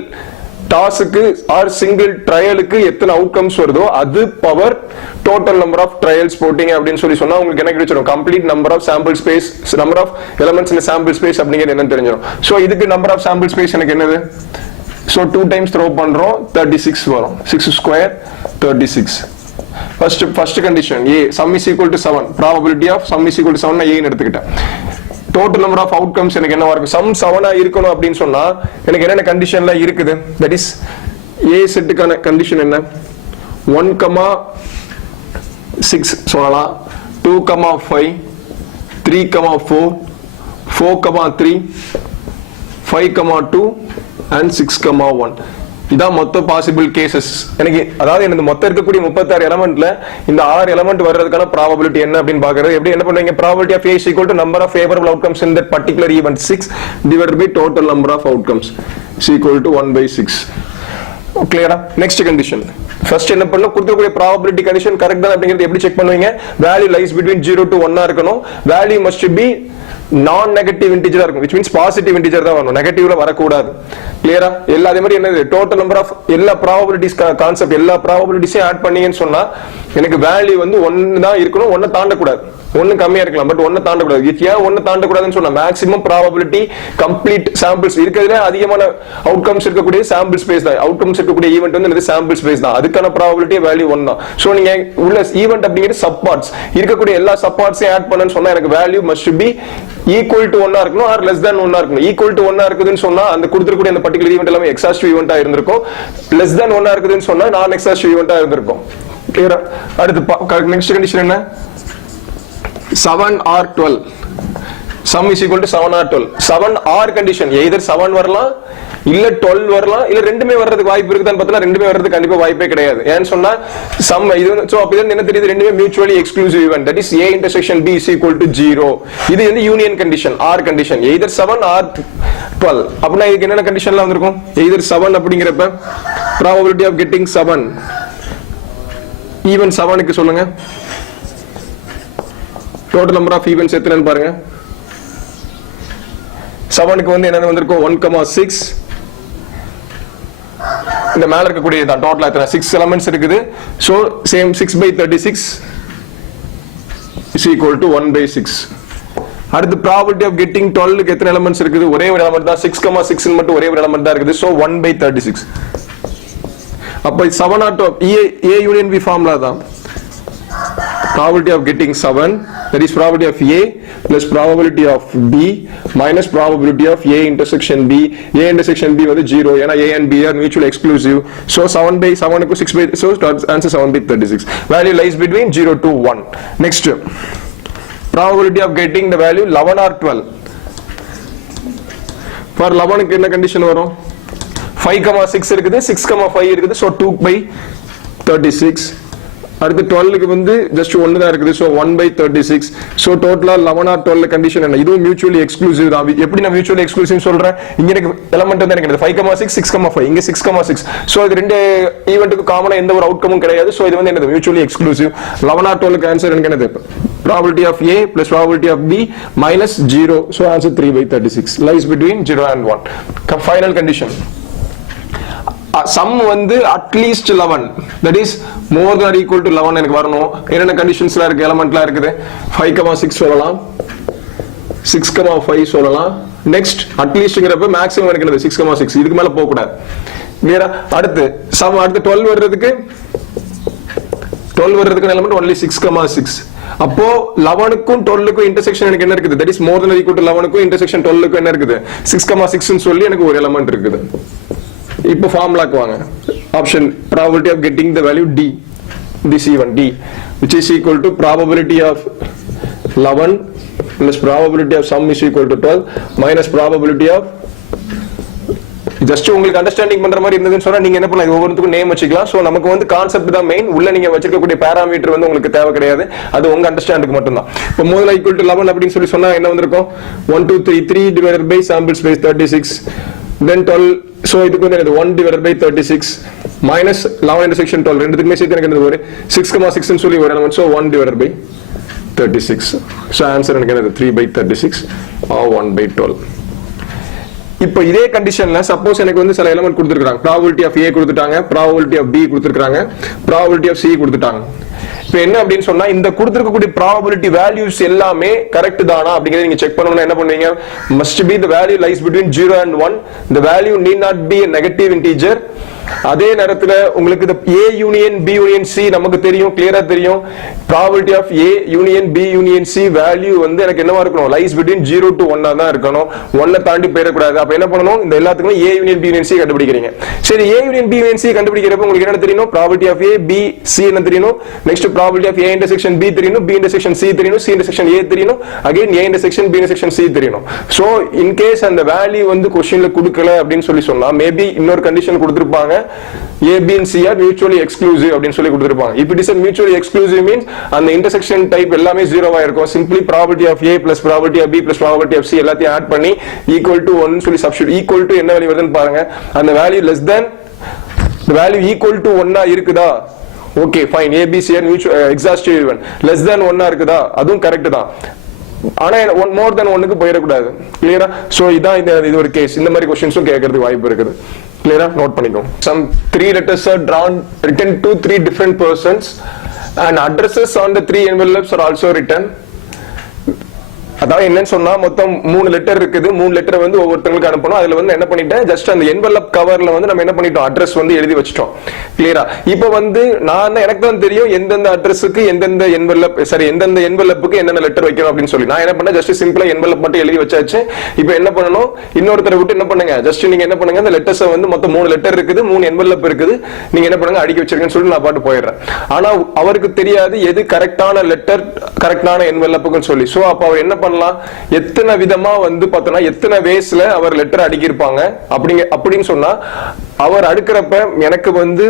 டாஸ்க்கு ஆர் சிங்கிள் ட்ரையலுக்கு எத்தனை அவுட்கம்ஸ் வருதோ அது power total number of trials போட்டிங்க அப்படின்னு சொல்லி சொன்னா உங்களுக்கு என்ன கிடைச்சிடும், complete number of sample space, number of elements in sample space அப்படிங்கிறது என்னன்னு தெரிஞ்சிடும். சோ இதுக்கு நம்பர் ஆஃப் சாம்பிள் ஸ்பேஸ் எனக்கு என்னது, சோ 2 டைம்ஸ் த்ரோ பண்றோம் 36 வரும், 6 square 36. First condition A sum is equal to 7, probability of sum is equal to 7 னா A ன்னு எடுத்துக்கிட்டேன். டோட்டல் நம்பர் ஆஃப் அவுட்கம்ஸ் எனக்கு என்னவா இருக்கும், சம் 7 இருக்கணும் அப்படின்னு சொன்னா எனக்கு என்னென்ன கண்டிஷன்ல இருக்குது, தட் இஸ் A செட்டுக்கான கண்டிஷன் என்ன, 1,6 சொல்லலாம், 2,5, 3,4, 4,3, 5,2 and 6,1. இதான் மொத்த பாசிபிள் கேசஸ். எனக்கு அதாவது எனக்கு மொத்தம் இருக்கக்கூடிய 36 எலிமெண்ட்ல இந்த 6 எலிமெண்ட் வர்றதுக்கான ப்ராபபிலிட்டி என்ன அப்படின்னு பாக்குறது. எப்படி என்ன பண்ணுவீங்க, probability of A is equal to number of favorable outcomes in that particular event 6 divided by total number of outcomes is equal to 1/6. கிளியரா? நெக்ஸ்ட் கண்டிஷன் ஃபர்ஸ்ட் என்ன பண்ணணும், கொடுக்கக்கூடிய ப்ராபபிலிட்டி கண்டிஷன் கரெக்ட் தான் அப்படிங்கிறது எப்படி செக் பண்ணுவீங்க, வேல்யூ லைஸ் பிட்வீன் 0 to 1 இருக்கணும், வேல்யூ மஸ்ட் பி நான் நெகட்டிவ் இன்டிஜரா இருக்கும், which means பாசிட்டிவ் இன்டிஜர் தான் வரணும், நெகட்டிவ்ல வரக்கூடாது. கிளியரா? எல்லா அதே மாதிரி என்னது டோட்டல் நம்பர் ஆஃப் எல்லா ப்ராபபிலிட்டிஸ் கான்செப்ட் எல்லா ப்ராபபிலிட்டிஸையும் ஆட் பண்ணீங்கன்னு சொன்னா எனக்கு வேல்யூ வந்து 1 தான் இருக்கணும், 1 தாண்டக்கூடாது, 1 கம்மியா இருக்கலாம் பட் 1 தாண்டக்கூடாது. ஏன் 1 தாண்டக்கூடாதுன்னு சொன்னா மேக்ஸிமம் ப்ராபபிலிட்டி கம்ப்ளீட் சாம்பிள்ஸ் இருக்கிறதுல அதிகமான அவுட்கம்ஸ் இருக்கக்கூடிய சாம்பிள் ஸ்பேஸ் தான், அவுட்கம்ஸ் இருக்கக்கூடிய ஈவென்ட் வந்து என்னது சாம்பிள் ஸ்பேஸ் தான், அதுக்கான ப்ராபபிலிட்டி வேல்யூ 1 தான். சோ நீங்க உள்ள ஈவென்ட் அப்படிங்கிறது சப் பார்ட்ஸ் இருக்கக்கூடிய எல்லா சப் பார்ட்ஸையும் ஆட் பண்ணனும்னு சொன்னா எனக்கு value must be equal to 1 இருக்கணும் ஆர் லெஸ் தென் 1 இருக்கணும். ஈக்குவல் டு 1 இருக்குதுன்னு சொன்னா அந்த கொடுத்திருக்கக்கூடிய அந்த பர்టిక్యులர் ஈவென்ட் எல்லாமே எக்ஸாஸ்டிவ் ஈவென்ட்டா இருந்திருக்கும், லெஸ் தென் 1 இருக்குதுன்னு சொன்னா நான் எக்ஸாஸ்டிவ் ஈவென்ட்டா இருந்திருக்கும். கிளியரா? அடுத்து நெக்ஸ்ட் கண்டிஷன் என்ன, 7 or 12 sum is equal to 7 or 12. 7 or condition either 7 வரலாம் இல்ல 12 வரலாம் இல்ல ரெண்டுமே வர்றதுக்கு வாய்ப்பு இருக்குதான்னு பார்த்தா ரெண்டுமே வர்றதுக்கு கண்டிப்பா வாய்ப்பே கிடையாது. ஏன்னு சொன்னா சம் இது சோ அப்ப இது என்ன தெரியுது, ரெண்டுமே mutually exclusive event, that is A intersection B is equal to 0. இது வந்து union condition or condition either 7 or 12. அப்படினா இதுக்கு என்னென்ன கண்டிஷன்லாம் வந்திருக்கும், either 7 அப்படிங்கறப்ப probability of getting 7 ஈவன் 7க்கு சொல்லுங்க, டோட்டல் நம்பர் ஆஃப் ஈவென்ட்ஸ் எத்தனைன்னு பாருங்க. 7க்கு வந்து என்ன வந்திருக்கும் 1,6, இந்த மேல இருக்கக்கூடிய தான் டோட்டலா எத்தனை 6 எலிமெண்ட்ஸ் இருக்குது. So same 6/36 is equal to 1/6. அடுத்து probability of getting 12க்கு எத்தனை எலிமெண்ட்ஸ் இருக்குது, ஒரே ஒரு எலிமெண்ட் தான், 6,6 ன்னு மட்டும் ஒரே ஒரு எலிமெண்ட் தான் இருக்குது. சோ 1/36. அப்ப 7 or 12 A union B formula தான், probability of getting 7, that is probability of A plus probability of B minus probability of A intersection B. A intersection B வந்து 0 ஏனா A and B are mutually exclusive. So 7/7 க்கு 6 by, so answer 7/36. Value lies between 0 to 1. Next, probability of getting the value 11 or 12. For 11 க்கு என்ன கண்டிஷன் வரும், 5,6 இருக்குது, 6,5 இருக்குது, so 2/36. அடுத்து 12க்கு வந்து ஜஸ்ட் 1 தான் இருக்குது, சோ 1/36. சோ டோட்டலா 11 or 12 கண்டிஷன் என்ன, இதுவும் மியூச்சுவலி எக்ஸ்க்ளூசிவ் தான். எப்படி நான் மியூச்சுவலி எக்ஸ்க்ளூசிவ் சொல்றேன், இங்க எனக்கு எலிமெண்ட் வந்து எனக்கு 5,6 6,5 இங்க 6,6. சோ இது ரெண்டு ஈவென்ட்க்கு காமனா எந்த ஒரு அவுட்கமும் கிடையாது. சோ இது வந்து என்னது மியூச்சுவலி எக்ஸ்க்ளூசிவ். 11 or 12க்கு ஆன்சர் எனக்கு என்னது, probability of A plus probability of B minus 0. so answer 3/36 lies between 0 and 1. Final condition, some வந்து at least 11, that is more than or equal to 11 எனக்கு வரணும். என்னென்ன கண்டிஷன்ஸ்லாம் இருக்கு, எலிமெண்ட்லாம் இருக்குது, 5,6 சொல்லலாம், 6,5 சொல்லலாம். நெக்ஸ்ட் அட்லீஸ்ட்ங்கிறப்ப மேக்ஸிமம் எனக்கு என்னது 6,6, இதுக்கு மேல போக கூடாது. கிளியரா? அடுத்து 12 வர்றதுக்கு எலிமெண்ட் only 6,6. அப்போ 11க்கும் 12க்கும் இன்டர்செக்ஷன் எனக்கு என்ன இருக்குது? That is more than equal to 11க்கும் இன்டர்செக்ஷன் 12க்கும் என்ன இருக்குது? 6,6 ன்னு சொல்லி எனக்கு ஒரு எலிமெண்ட் இருக்குது. இப்போ ஃபார்முலாக்கு வாங்க. Option probability of getting the value D, this even D, which is equal to probability of 11 plus probability of sum is equal to 12 minus probability of, just உங்களுக்கு அண்டர்ஸ்டாண்டிங் பண்ற மாதிரி இருந்ததுன்னு சொன்னா நீங்க என்ன பண்ணலாம், ஒவ்வொருத்துக்கும் நேம் வச்சுக்கலாம். சோ நமக்கு வந்து கான்செப்ட் தான் மெயின். உள்ள நீங்க வச்சிருக்கக்கூடிய பாராமீட்டர் வந்து உங்களுக்கு தேவை கிடையாது, அது உங்க அண்டர்ஸ்டாண்டிங் மட்டும் தான். இப்போ முதல்ல ஈக்குவல் டு 11 அப்படின்னு சொல்லி சொன்னா என்ன வந்திருக்கும்? 1 2 3 3 divided by sample space 36, then 12. So இதுக்கு வந்து எனக்கு 1 divided by 36 minus 11 intersection 12, ரெண்டுத்துக்குமே சேர்த்து எனக்கு என்னது ஒரு 6,6 ன்னு சொல்லி ஒரு element. So 1 divided by 36. So answer எனக்கு என்னது 3 by 36 or 1 by 12. இப்போ இதே கண்டிஷன்ல சப்போஸ் எனக்கு வந்து சில எலிமெண்ட் கொடுத்திருக்காங்க. ப்ராபபிலிட்டி ஆஃப் A கொடுத்துட்டாங்க, ப்ராபபிலிட்டி ஆஃப் B கொடுத்திருக்காங்க, ப்ராபபிலிட்டி ஆஃப் C கொடுத்துட்டாங்க. இப்போ என்ன அப்படின்னு சொன்னா இந்த கொடுத்திருக்கக்கூடிய ப்ராபபிலிட்டி வேல்யூஸ் எல்லாமே கரெக்ட் தானா அப்படிங்கறத நீங்க செக் பண்ணனும்னா என்ன பண்ணுவீங்க? must be the value lies between 0 and 1. the value need not be a negative integer. அதே நேரத்துல உங்களுக்கு இந்த A union B union C நமக்கு தெரியும், கிளியரா தெரியும். probability of A union B union C value வந்து எனக்கு என்னவா இருக்கணும்? lies between 0 to 1 தான் இருக்கணும். 1 தாண்டி போயிட கூடாது. அப்ப என்ன பண்ணணும்? இந்த எல்லாத்துக்கும் A union B union C கண்டுபிடிக்கிறீங்க. சரி, A union B union C கண்டுபிடிக்கிறப்ப உங்களுக்கு என்ன தெரியணும்? probability of A B C என்ன தெரியணும்? Next probability of A intersection B தெரியணும், B intersection C தெரியணும், C intersection A தெரியணும், again A intersection B intersection C தெரியணும். சோ இன் கேஸ் அந்த வேல்யூ வந்து क्वेश्चनல கொடுக்கல அப்படினு சொல்லி சொன்னா மேபி இன்னொரு கண்டிஷன் கொடுத்திருப்பாங்க. A, B and C are mutually exclusive அப்படின்னு சொல்லி கொடுத்திருப்பாங்க. If it is a mutually exclusive means அந்த intersection type எல்லாமே 0 ஆ இருக்கும். Simply probability of A plus probability of B plus probability of C எல்லாத்தையும் ஆட் பண்ணி equal to 1 னு சொல்லி சப்ஸ்டிட்யூட். equal to என்ன வேல்யூ வருதுன்னு பாருங்க. அந்த value less than the value equal to 1 ஆ இருக்குதா? Okay fine. A B C are mutual exhaustive even. less than 1 ஆ இருக்குதா? அதுவும் கரெக்ட் தான். ஆனா மோர் தென் 1க்கு போயிட கூடாது. கிளியரா? சோ இதான் இது ஒரு கேஸ். இந்த மாதிரி क्वेश्चंसும் கேட்கிறதுக்கு வாய்ப்பு இருக்குது. Clear? Note பண்ணிக்கோ. Some 3 letters are written to 3 different persons and addresses on the 3 envelopes are also written. அதாவது என்னன்னு சொன்னா மொத்தம் 3 லெட்டர் இருக்குது. 3 லெட்டர் வந்து ஒவ்வொருத்தங்களுக்கு அனுப்பணும். அதுல வந்து என்ன பண்ணிட்டேன், ஜஸ்ட் அந்த என்வெலப் கவர்ல வந்து நம்ம என்ன பண்ணிட்டோம், அட்ரஸ் வந்து எழுதி வச்சிட்டோம். கிளியரா? இப்போ வந்து எனக்கு தான் தெரியும் எந்தெந்த அட்ரஸுக்கு எந்தெந்த என்வெலப் எந்தெந்த என்வெலப்புக்கு என்னென்ன லெட்டர் வைக்கணும் அப்படின்னு சொல்லி நான் என்ன பண்ணேன், ஜஸ்ட் சிம்பிளா என்வெலப் மட்டும் எழுதி வச்சாச்சு. இப்போ என்ன பண்ணணும், இன்னொருத்தரை விட்டு என்ன பண்ணுங்க, ஜஸ்ட் நீங்க என்ன பண்ணுங்க, அந்த லெட்டர்ஸ் வந்து மொத்தம் 3 லெட்டர் இருக்குது, 3 என்வெலப் இருக்குது, நீங்க என்ன பண்ணுங்க அடிக்க வச்சிருக்கேன்னு சொல்லி நான் பாட்டு போயிடுறேன். ஆனா அவருக்கு தெரியாது எது கரெக்டான லெட்டர் கரெக்டான என்வெலப்புன்னு சொல்லி. சோ அப்ப அவர் என்ன எத்தனை விதமா வந்து பார்த்தோம்னா எத்தனை வேஸ்ல அவர் லெட்டர் அடிக்கிருப்பாங்க அப்படின்னு சொன்னா அவர் அடுக்கிறப்ப எனக்கு வந்து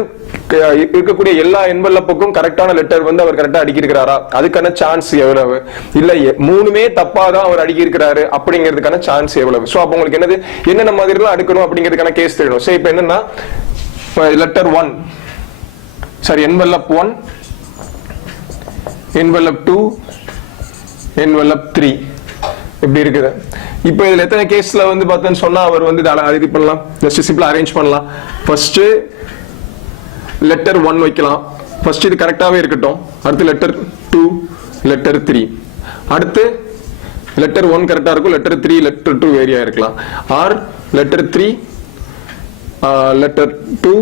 இருக்கக்கூடிய எல்லா என்வெலப்புக்கும் கரெக்டான லெட்டர் வந்து அவர் கரெக்டா அடிக்கிருக்கிறாரா, அதுக்கான சான்ஸ் எவ்வளவு, இல்ல 3மே தப்பா தான் அவர் அடிக்கிருக்கிறாரு அப்படிங்கிறதுக்கான சான்ஸ் எவ்வளவு. சோ அப்ப உங்களுக்கு என்னது என்னென்ன மாதிரி எல்லாம் அடுக்கணும் அப்படிங்கிறதுக்கான கேஸ் தெரியணும். சோ இப்ப என்னன்னா letter 1 sorry envelope 1, envelope 2, envelope 3 இப்படி இருக்குது. இப்போ இதுல எத்தனை கேஸ்ல வந்து பார்த்தேன்னு சொன்னா அவர் வந்து இது பண்ணலாம், ஜஸ்ட் சிம்பிளா அரேஞ்ச் பண்ணலாம். ஃபர்ஸ்ட் லெட்டர் 1 வைக்கலாம். ஃபர்ஸ்ட் இது கரெக்டாவே இருக்கட்டும். அடுத்து லெட்டர் 2, லெட்டர் 3. அடுத்து லெட்டர் 1 கரெக்டா இருக்கும், லெட்டர் 3 லெட்டர் 2 வேரியா இருக்கலாம். ஆர் லெட்டர் 3 லெட்டர் 2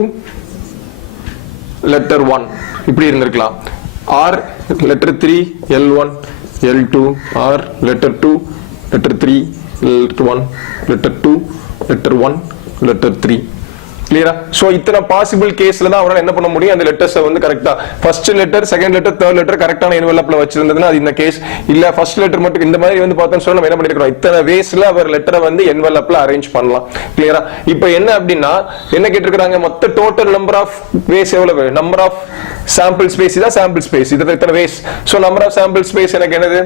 லெட்டர் 1 இப்படி இருந்திருக்கலாம். Or letter 3 L1 L2 or letter 2 letter 3 letter 1 letter 2 letter 1 letter 3. கிளியரா? சோ இத்தனை பாசிபிள் கேஸ்ல தான் அவரால என்ன பண்ண முடியும், அந்த லெட்டர்ஸ் வந்து கரெக்ட்டா first letter, second letter, third letter கரெக்ட்டான என்வெலப்ல வச்சிருந்ததுன்னா அது இந்த கேஸ். இல்ல ஃபர்ஸ்ட் லெட்டர் மட்டும் இந்த மாதிரி வந்து பார்த்தோம்னு சொன்னா நம்ம என்ன பண்ணிருக்கோம், இத்தனை வேஸ்ல அவர் லெட்டரை வந்து என்வெலப்ல அரேஞ்ச் பண்ணலாம். கிளியரா? இப்போ என்ன அப்படின்னா என்ன கேட்டிருக்காங்க, மொத்த டோட்டல் நம்பர் ஆஃப் வேஸ் எவ்வளவு, நம்பர் ஆஃப் சாம்பிள் ஸ்பேஸ், இதான் சாம்பிள் ஸ்பேஸ், இது இத்தனை ways. So number of sample space எனக்கு என்னது,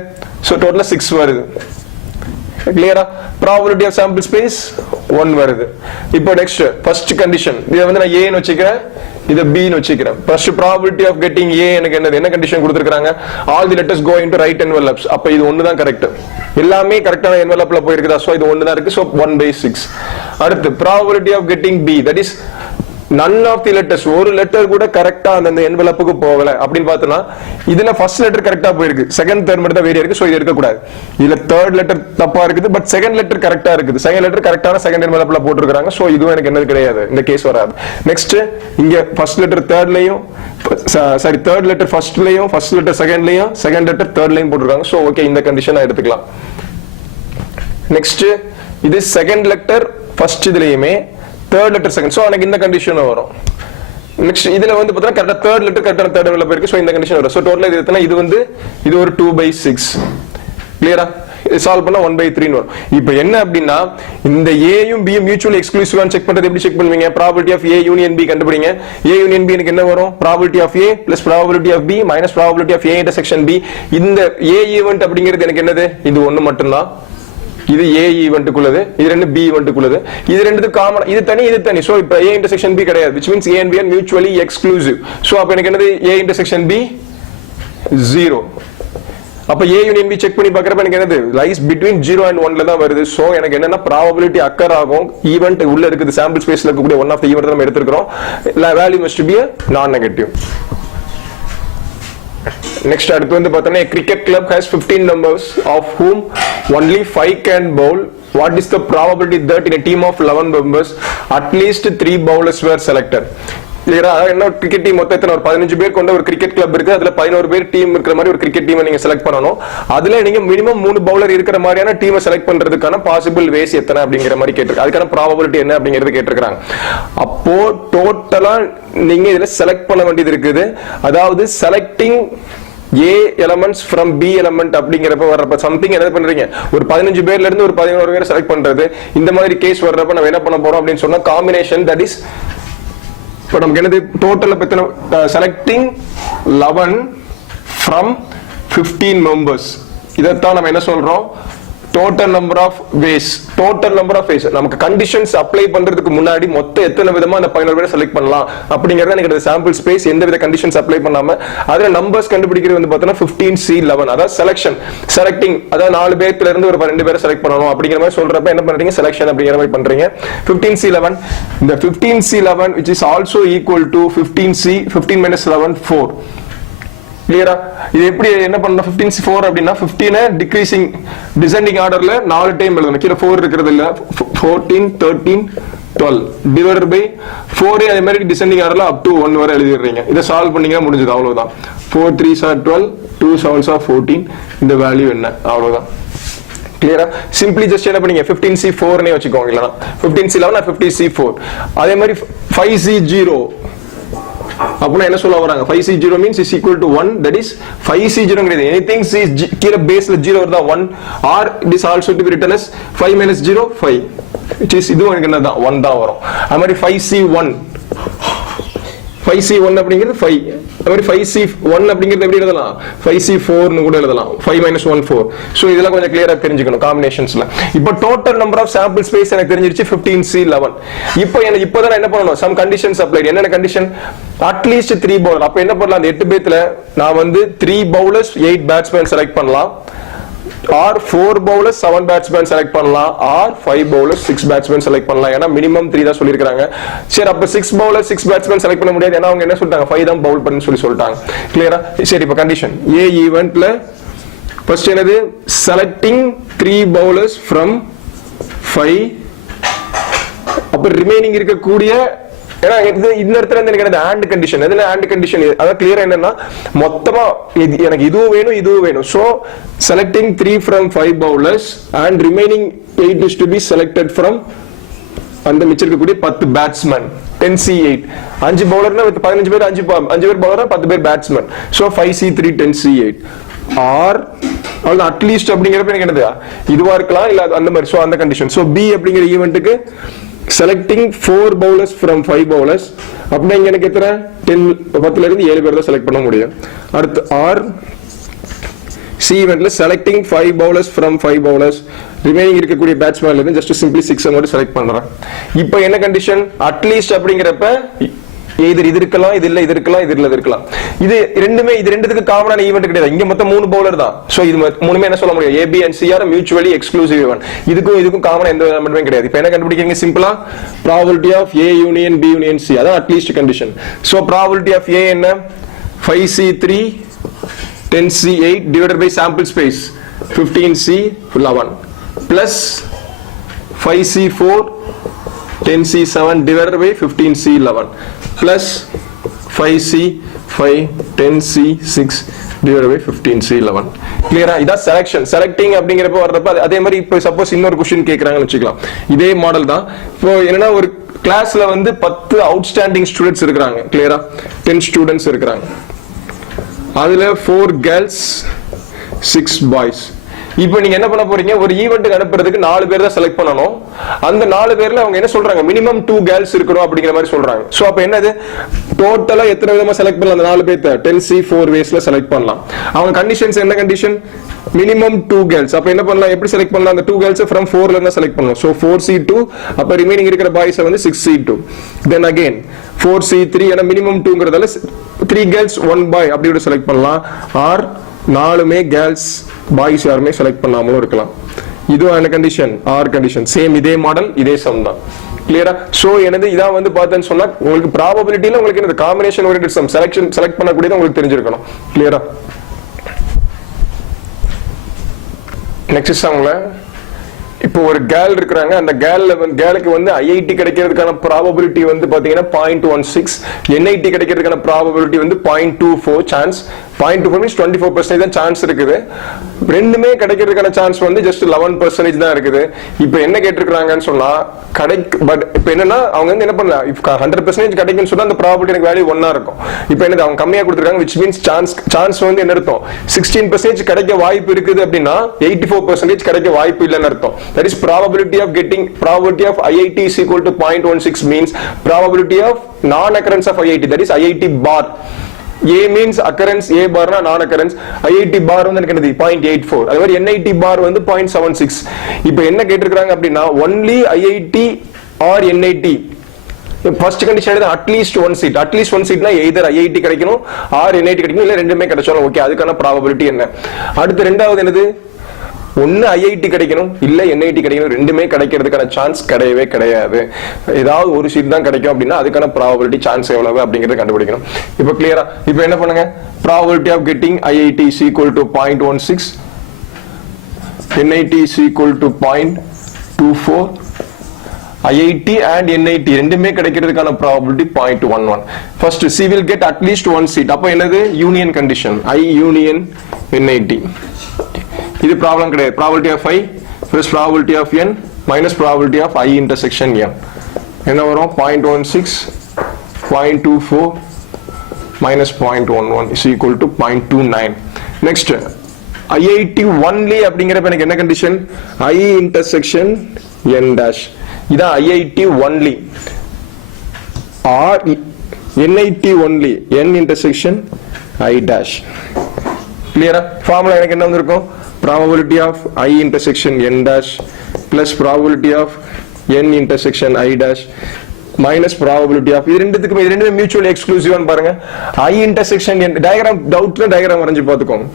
சோ டோட்டலா 6 வருது. கிளியரா? probability of sample space 1 வருது. இப்போ நெக்ஸ்ட் ஃபர்ஸ்ட் கண்டிஷன், இத வந்து நான் A ன்னு வச்சுக்கிறேன், இத B ன்னு வச்சுக்கிறேன். First probability of getting A எனக்கு என்ன கண்டிஷன் கொடுத்திருக்காங்க, all the letters go into right envelopes. அப்ப இது 1 தான் கரெக்ட். எல்லாமே கரெக்ட்டான என்வெலப்ல போயிருக்குதா, சோ இது 1 தான் இருக்கு. சோ 1/6. அடுத்து probability of getting B, that is none of the letters ஒரு லெட்டர் கூட கரெக்ட்டா அந்த என்வலப்புக்கு போகல அப்படினு பார்த்தனா இதுல ஃபர்ஸ்ட் லெட்டர் கரெக்ட்டா போயிருக்கு செகண்ட் தேர்ட் மட்டும் தான் வேரி இருக்கு சோ இது எடுக்க கூடாது இதுல தேர்ட் லெட்டர் தப்பா இருக்குது பட் செகண்ட் லெட்டர் கரெக்ட்டா இருக்குது செகண்ட் லெட்டர் கரெக்ட்டான செகண்ட் என்வலப்ல போட்டுருக்காங்க சோ இதுவும் எனக்கு என்னது கிடையாது இந்த கேஸ் வராது நெக்ஸ்ட் இங்க ஃபர்ஸ்ட் லெட்டர் தேர்ட்லயும் சாரி தேர்ட் லெட்டர் ஃபர்ஸ்ட்லயும் ஃபர்ஸ்ட் லெட்டர் செகண்ட்லயும் செகண்ட் லெட்டர் தேர்ட்லயும் போட்டுருக்காங்க சோ ஓகே இந்த கண்டிஷனை எடுத்துக்கலாம் நெக்ஸ்ட் இது செகண்ட் லெட்டர் ஃபர்ஸ்ட் இதுலயுமே தேர்ட் லெட்டர் செகண்ட் சோ எனக்கு இந்த கண்டிஷன் வரும் நெக்ஸ்ட் இதுல வந்து பார்த்தா கரெக்ட்டா தேர்ட் லெட்டர் கரெக்ட்டான தேர்ட் லெவல்ல போயிருக்கு சோ இந்த கண்டிஷன் வரும் சோ டோட்டலா இது எத்தனை இது வந்து இது ஒரு 2/6 கிளியரா சால்வ் பண்ணா 1/3 ன்னு வரும் இப்போ என்ன அப்படினா இந்த A யும் B யும் மியூச்சுவலி எக்ஸ்க்ளூசிவா செக் பண்றது எப்படி செக் பண்ணுவீங்க probability of A union B கண்டுபிடிங்க A யூனியன் B எனக்கு என்ன வரும் probability of A probability of B probability of A intersection B இந்த A ஈவென்ட் அப்படிங்கிறது எனக்கு என்னது இது ஒன்னு மட்டும் தான் இது A ஈவென்ட்க்குள்ளது இது ரெண்டு B ஈவென்ட்க்குள்ளது இது ரெண்டுது காமன் இது தனி சோ இப்போ A இன்டர்செக்ஷன் B கிடையாது which means A and B are mutually exclusive so அப்ப எனக்கு என்னது A இன்டர்செக்ஷன் B 0 அப்ப A யூனியன் B செக் பண்ணி பார்க்கறப்ப எனக்கு என்னது lies between 0 and 1 ல தான் வருது சோ எனக்கு என்னன்னா probability occur ஆகும் ஈவென்ட் உள்ள இருக்குது சாம்பிள் ஸ்பேஸ்ல இருக்கக்கூடிய one of the event நம்ம எடுத்துக்கிறோம் value must be a non negative next அடுத்து வந்து பார்த்தோம்னா a cricket club has 15 members of whom only 5 can bowl what is the probability that in a team of 11 members at least 3 bowlers were selected கிளியரா என்ன கிரிக்கெட் டீம் மொத்தம் ஒரு 15 பேர் கொண்ட ஒரு கிரிக்கெட் கிளப் இருக்கு அதுல 11 பேர் டீம் இருக்கிற மாதிரி ஒரு கிரிக்கெட் டீமை நீங்க செலக்ட் பண்ணனும் அதுல நீங்க மினிமம் 3 பவுலர் இருக்கிற மாதிரியான டீமை செலக்ட் பண்றதுக்கான பாசிபிள் வேஸ் எத்தனை அப்படிங்கிற மாதிரி கேட்டிருக்கு அதுக்கான ப்ராபபிலிட்டி என்ன அப்படிங்கறது கேட்டிருக்காங்க அப்போ டோட்டலா நீங்க இதுல செலக்ட் பண்ண வேண்டியது இருக்குது அதாவது selecting A elements from B element அப்படிங்கறப்ப வரப்ப சம்திங் என்ன பண்றீங்க ஒரு 15 பேர்ல இருந்து ஒரு 11 பேர் செலக்ட் பண்றது இந்த மாதிரி கேஸ் வரப்ப நம்ம என்ன பண்ண போறோம் அப்படினு சொன்னா காம்பினேஷன் தட் இஸ் இப்போ நமக்கு என்னது டோட்டல் பத்தின செலக்டிங் 11 from 15 members இதத்தான் நம்ம என்ன சொல்றோம் total number of ways நமக்கு கண்டிஷன்ஸ் அப்ளை பண்றதுக்கு முன்னாடி மொத்தம் எத்தனை விதமா அந்த 11 பேரை செலக்ட் பண்ணலாம் அப்படிங்கறத எனக்கு சாம்பிள் ஸ்பேஸ் எந்த வித கண்டிஷன்ஸ் அப்ளை பண்ணாம அதுல நம்பர்ஸ் கண்டுபிடிக்கிறது வந்து பார்த்தா 15C11 அதாவது செலக்டிங் அதாவது 4 பேர்ல இருந்து ஒரு 2 பேரை செலக்ட் பண்ணனும் அப்படிங்கிற மாதிரி சொல்றப்ப என்ன பண்றீங்க செலக்ஷன் அப்படிங்கிற மாதிரி பண்றீங்க 15C11 இந்த 15C11 which is also equal to 15C 15 minus 11 4 கிளியரா இது எப்படி என்ன பண்ணனும் 15C4 அப்படினா 15 டிக்ரீசிங் டிசெண்டிங் ஆர்டர்ல 4 டைம் எழுதணும் கீழ 4 இருக்குது இல்ல 14 13 12 டிவைடட் பை 4 அதே மாதிரி டிசெண்டிங் ஆர்டர்ல அப் டு 1 வரை எழுதிறீங்க இத சால்வ் பண்ணீங்கன்னா முடிஞ்சது அவ்வளவுதான் 4 3s are 12 2 7s are 14 இந்த வேல்யூ என்ன அவ்வளவுதான் கிளியரா சிம்பிளி ஜஸ்ட் என்ன பண்ணீங்க 15C4 னே வச்சுக்கோங்க இல்லனா 15C11 or 15C4 அதே மாதிரி 5C0 அப்பனா என்ன சொல்ல வராங்க 5C0 means is equal to 1 that is 5C0 ங்கிறது anything c கீழ பேஸ்ல 0 வருதா 1 or it is also to be written as 5 minus 0 5 which is இது உங்களுக்கு என்னதான் 1 தான் வரும் அதே மாதிரி 5C1 5C1 அப்படிங்கிறது 5 அதே மாதிரி 5C1 அப்படிங்கிறது எப்படி எழுதலாம் 5C4 னு கூட எழுதலாம் 5 minus 1 4 சோ இதெல்லாம் கொஞ்சம் கிளியரா தெரிஞ்சுக்கணும் காம்பினேஷன்ஸ்ல இப்போ total number of sample space எனக்கு தெரிஞ்சிருச்சு 15C11 இப்போ எனக்கு இப்போதான் என்ன பண்ணனும் சம் கண்டிஷன்ஸ் அப்ளைட் என்னென்ன கண்டிஷன் அட்லீஸ்ட் 3 பவுலர் அப்ப என்ன பண்ணலாம் அந்த 8 பேத்துல நான் வந்து 3 பவுலர்ஸ் 8 பேட்ஸ்மேன் செலக்ட் பண்ணலாம் or 4 bowlers 7 batsmen select பண்ணலாம் or 5 bowlers 6 batsmen select பண்ணலாம் ஏனா மினிமம் 3 தான் சொல்லிருக்காங்க சரி அப்ப 6 bowlers 6 batsmen select பண்ண முடியாது ஏனா அவங்க என்ன சொல்லிட்டாங்க 5 தான் பவுல் பண்ணனும் சொல்லிட்டாங்க கிளியரா சரி இப்ப கண்டிஷன் A ஈவென்ட்ல ஃபர்ஸ்ட் என்னது செலக்டிங் 3 bowlers from 5 அப்ப ரிமைனிங் இருக்கக்கூடிய ஏனா இந்த இடத்துல இருந்து எனக்கு ஆண்ட் கண்டிஷன் எதுல ஆண்ட் கண்டிஷன் அத கிளியரா என்னன்னா மொத்தமா எனக்கு இதுவும் வேணும் so selecting 3 from 5 bowlers and remaining 8 is to be selected from அந்த மிச்சம் இருக்கக்கூடிய 10 பேட்ஸ்மேன் 10C8 5 பவுலர்னா 15 பேர் 5 பேர் பவுலரா 10 பேர் batsman so 5C3 10C8 or அவ்வளவு அட்லீஸ்ட் அப்படிங்கறப்ப எனக்கு என்னது இதுவா இருக்கலாம் இல்ல அந்த மாதிரி சோ அந்த கண்டிஷன் சோ B அப்படிங்கிற ஈவென்ட்க்கு selecting 4 bowlers from 5 bowlers அப்படினா இங்க எனக்கு எத்தனை 10 ல இருந்து 7 பேர் தான் செலக்ட் பண்ண முடியும் அடுத்து R C eventல selecting 5 bowlers from 5 bowlers remaining இருக்கக்கூடிய பேட்ஸ்மேன்ல இருந்து ஜஸ்ட் சிம்பிளி 6 மட்டும் செலக்ட் பண்றேன் இப்போ என்ன கண்டிஷன் அட்லீஸ்ட் அப்படிங்கறப்ப எய்தர் இது இருக்கலாம், இது இல்ல, இது இருக்கலாம், இது இல்ல, இது இருக்கலாம். இது ரெண்டுமே, இது ரெண்டுத்துக்கு காமனான ஈவென்ட் கிடையாது. இங்க மொத்தம் 3 பவுலர் தான். சோ இது மூணுமே என்ன சொல்ல முடியும், A B and C are mutually exclusive event. இதுக்கும் காமனா எந்த எலிமெண்ட்டுமே கிடையாது. இப்போ என்ன கண்டுபிடிக்கிறீங்க சிம்பிளா, probability of A union B union C, அதான் at least condition. So probability of A என்ன, 5C3 10C8 divided by sample space 15C11 plus 5C4 10C7 divided by 15C11 plus 5C5 10C6 divided by 15C11. கிளியரா? இதான் செலக்ஷன். செலக்டிங் அப்படிங்கிறப்ப வர்றப்ப அதே மாதிரி இப்போ சப்போஸ் இன்னொரு क्वेश्चन கேக்குறாங்கன்னு வச்சுக்கலாம். இதே மாடல் தான். இப்போ என்னன்னா ஒரு கிளாஸ்ல வந்து 10 அவுட்ஸ்டாண்டிங் ஸ்டூடண்ட்ஸ் இருக்காங்க. கிளியரா? 10 ஸ்டூடண்ட்ஸ் இருக்காங்க. அதுல 4 girls 6 boys. இப்போ நீங்க என்ன பண்ண போறீங்க, ஒரு ஈவென்ட்க்கு அனுப்புறதுக்கு 4 பேர் தான் செலக்ட் பண்ணனும். அந்த 4 பேர்ல அவங்க என்ன சொல்றாங்க, மினிமம் 2 girls இருக்கணும் அப்படிங்கிற மாதிரி சொல்றாங்க. சோ அப்ப என்னது, டோட்டலா எத்தனை விதமா செலக்ட் பண்ணலாம், அந்த 4 பேர்த்த 10C4 வேஸ்ல செலக்ட் பண்ணலாம். அவங்க கண்டிஷன்ஸ் என்ன கண்டிஷன், மினிமம் 2 girls. அப்ப என்ன பண்ணலாம், எப்படி செலக்ட் பண்ணலாம், அந்த 2 girls from 4ல இருந்து செலக்ட் பண்ணனும். சோ 4C2, அப்ப ரிமைனிங் இருக்கிற பாய்ஸ் வந்து 6C2. then again 4C3, ஏனா மினிமம் 2ங்கறதால 3 girls 1 boy அப்படி செலக்ட் பண்ணலாம். ஆர் 4மே girls பாய்ஸ் யாருமே செலக்ட் பண்ணாமலும் இருக்கலாம். இது என்ன கண்டிஷன், ஆர் கண்டிஷன். சேம் இதே மாடல், இதே சம் தான். கிளியரா? சோ எனது இதான் வந்து பார்த்தேன்னு சொன்னா உங்களுக்கு ப்ராபபிலிட்டில உங்களுக்கு இந்த காம்பினேஷன் ஓரியன்டட் சம் செலக்ட் பண்ணக்கூடியது உங்களுக்கு தெரிஞ்சிருக்கணும். கிளியரா? நெக்ஸ்ட் சம்ல இப்போ ஒரு கேர்ள் இருக்காங்க. அந்த கேர்ளுக்கு வந்து ஐஐடி கிடைக்கிறதுக்கான ப்ராபபிலிட்டி வந்து பாத்தீங்கன்னா 0.16, என்ஐடி கிடைக்கிறதுக்கான ப்ராபபிலிட்டி வந்து 0.24 சான்ஸ். 0.24 மீன்ஸ் 24% தான் சான்ஸ் இருக்குது. ரெண்டுமே கிடைக்கிறதுக்கான சான்ஸ் வந்து ஜஸ்ட் 11% தான் இருக்குது. இப்போ என்ன கேட்டிருக்காங்கன்னு சொன்னா பட் இப்போ என்னன்னா அவங்க வந்து என்ன பண்ணலாம், if 100% கிடைக்கும்னு சொன்னா அந்த ப்ராபபிலிட்டி எனக்கு வேல்யூ 1 இருக்கும். இப்போ என்னது அவங்க கம்மியா கொடுத்திருக்காங்க, which means சான்ஸ் வந்து என்ன அர்த்தம், 16% கிடைக்க வாய்ப்பு இருக்குது அப்படின்னா 84% கிடைக்க வாய்ப்பு இல்லைன்னு அர்த்தம். That is probability of IIT is equal to 0.16 means probability of non-occurrence of IIT, that is IIT bar. A means occurrence, A bar na non-occurrence, IIT bar வந்து எனக்கு என்னது 0.84. அதே மாதிரி NIT bar வந்து 0.76. இப்போ என்ன கேட்டிருக்காங்க அப்படின்னா only IIT or NIT. First condition எடுத்து அட்லீஸ்ட் ஒன் சீட்னா எய்தர் ஐஐடி கிடைக்கணும் ஆர் NIT கிடைக்கணும், இல்ல ரெண்டுமே கிடைச்சாலும் ஓகே. அதுக்கான ப்ராபபிலிட்டி என்ன. அடுத்து ரெண்டாவது என்னது, ஒன்னு ஐஐடி கிடைக்கணும் இல்ல NIT கிடைக்கணும், ரெண்டுமே கிடைக்கிறதுக்கான சான்ஸ் கிடையவே கிடையாது. ஏதாவது ஒரு சீட் தான் கிடைக்கும் அப்படின்னா அதுக்கான ப்ராபபிலிட்டி சான்ஸ் எவ்வளவு அப்படிங்கறத கண்டுபிடிக்கணும். இப்போ கிளியரா? இப்போ என்ன பண்ணுங்க, probability of getting IIT is equal to 0.16, NIT is equal to 0.24, IIT and NIT ரெண்டுமே கிடைக்கிறதுக்கான probability 0.11. First C will get at least one seat. அப்போ என்னது, union condition, I union NIT. இது ப்ராப்ளம் கிடையாது. Probability of I plus probability of N minus probability of I intersection N என்ன வரும், 0.16 0.24 minus 0.11 is equal to 0.29. next IIT only அப்படிங்கிறப்ப எனக்கு என்ன condition, I intersection N dash. இதான் IIT only or NIT only N intersection I dash. கிளியரா? ஃபார்முலா எனக்கு என்ன வந்திருக்கும், probability of I intersection N dash plus probability of N intersection I dash minus probability of இது ரெண்டுமே mutually exclusive னு பாருங்க. I intersection N டயகிராம் டவுட்ல டயகிராம் வரைஞ்சு பாத்துக்கோங்க.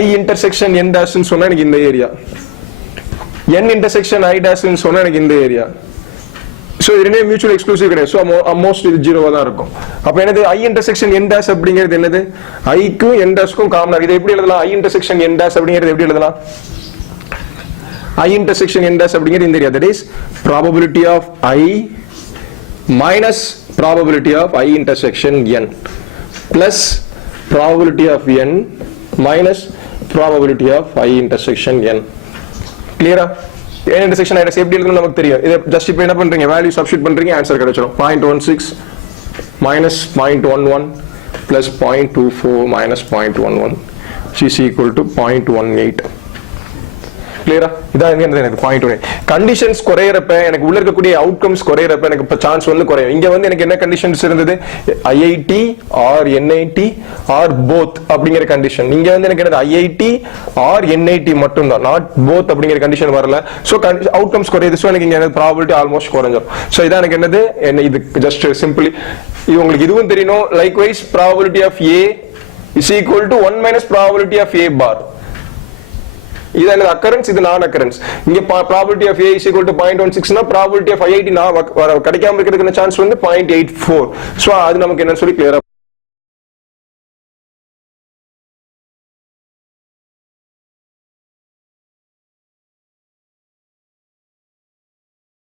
I intersection N dash னு சொன்னா எனக்கு இந்த area, N intersection I dash னு சொன்னா எனக்கு இந்த ஏரியா. சோ இது ரெண்டுமே மியூச்சுவல் எக்ஸ்க்ளூசிவ் கிடையாது. சோ ஆல்மோஸ்ட் இது 0வா தான் இருக்கும். அப்ப என்னது, I intersection N dash அப்படிங்கிறது என்னது, I க்கும் N dash க்கும் காமனா இருக்கு. இதை எப்படி எழுதலாம், I intersection N dash அப்படிங்கிறது எப்படி எழுதலாம், I intersection N dash அப்படிங்கிறது இந்த area, that is probability of I minus probability of I intersection N plus probability of N minus probability of I intersection N. கிளியரா? N intersection I dash எப்படி எழுதணும் நமக்கு தெரியும். இதை ஜஸ்ட் இப்போ என்ன பண்றீங்க, வேல்யூ சப்ஸ்டிட்யூட் பண்றீங்க, ஆன்சர் கிடைச்சிடும். 0.16 minus 0.11 plus 0.24 minus 0.11 is equal to 0.18. கிளியரா? இதான் எனக்கு பாயிண்ட். கண்டிஷன்ஸ் குறையறப்ப எனக்கு உள்ள இருக்கக்கூடிய அவுட்கம்ஸ் குறையறப்ப எனக்கு சான்ஸ் வந்து குறையும். இங்க வந்து எனக்கு என்ன கண்டிஷன்ஸ் இருந்தது? IIT or NIT or both அப்படிங்கிற கண்டிஷன். இங்க வந்து எனக்கு என்னது? ஐஐடி ஆர் என்ஐடி மட்டும் தான், நாட் போத் அப்படிங்கிற கண்டிஷன் வரல. சோ அவுட்கம்ஸ் குறையுது. சோ எனக்கு இங்க ப்ராபபிலிட்டி ஆல்மோஸ்ட் குறைஞ்சிரும். சோ இதான் எனக்கு என்னது? இது ஜஸ்ட் சிம்பிளி இது உங்களுக்கு இதுவும் தெரியணும். Likewise probability of A is equal to 1 minus probability of A bar. இது என்ன occurrence, இது நான் occurrence. இங்க probability of A is equal to 0.16 னா probability of IIT நான் கிடைக்காம இருக்கிறதுக்கு சான்ஸ் வந்து 0.84. சோ அது நமக்கு என்னன்னு சொல்லி கிளியரா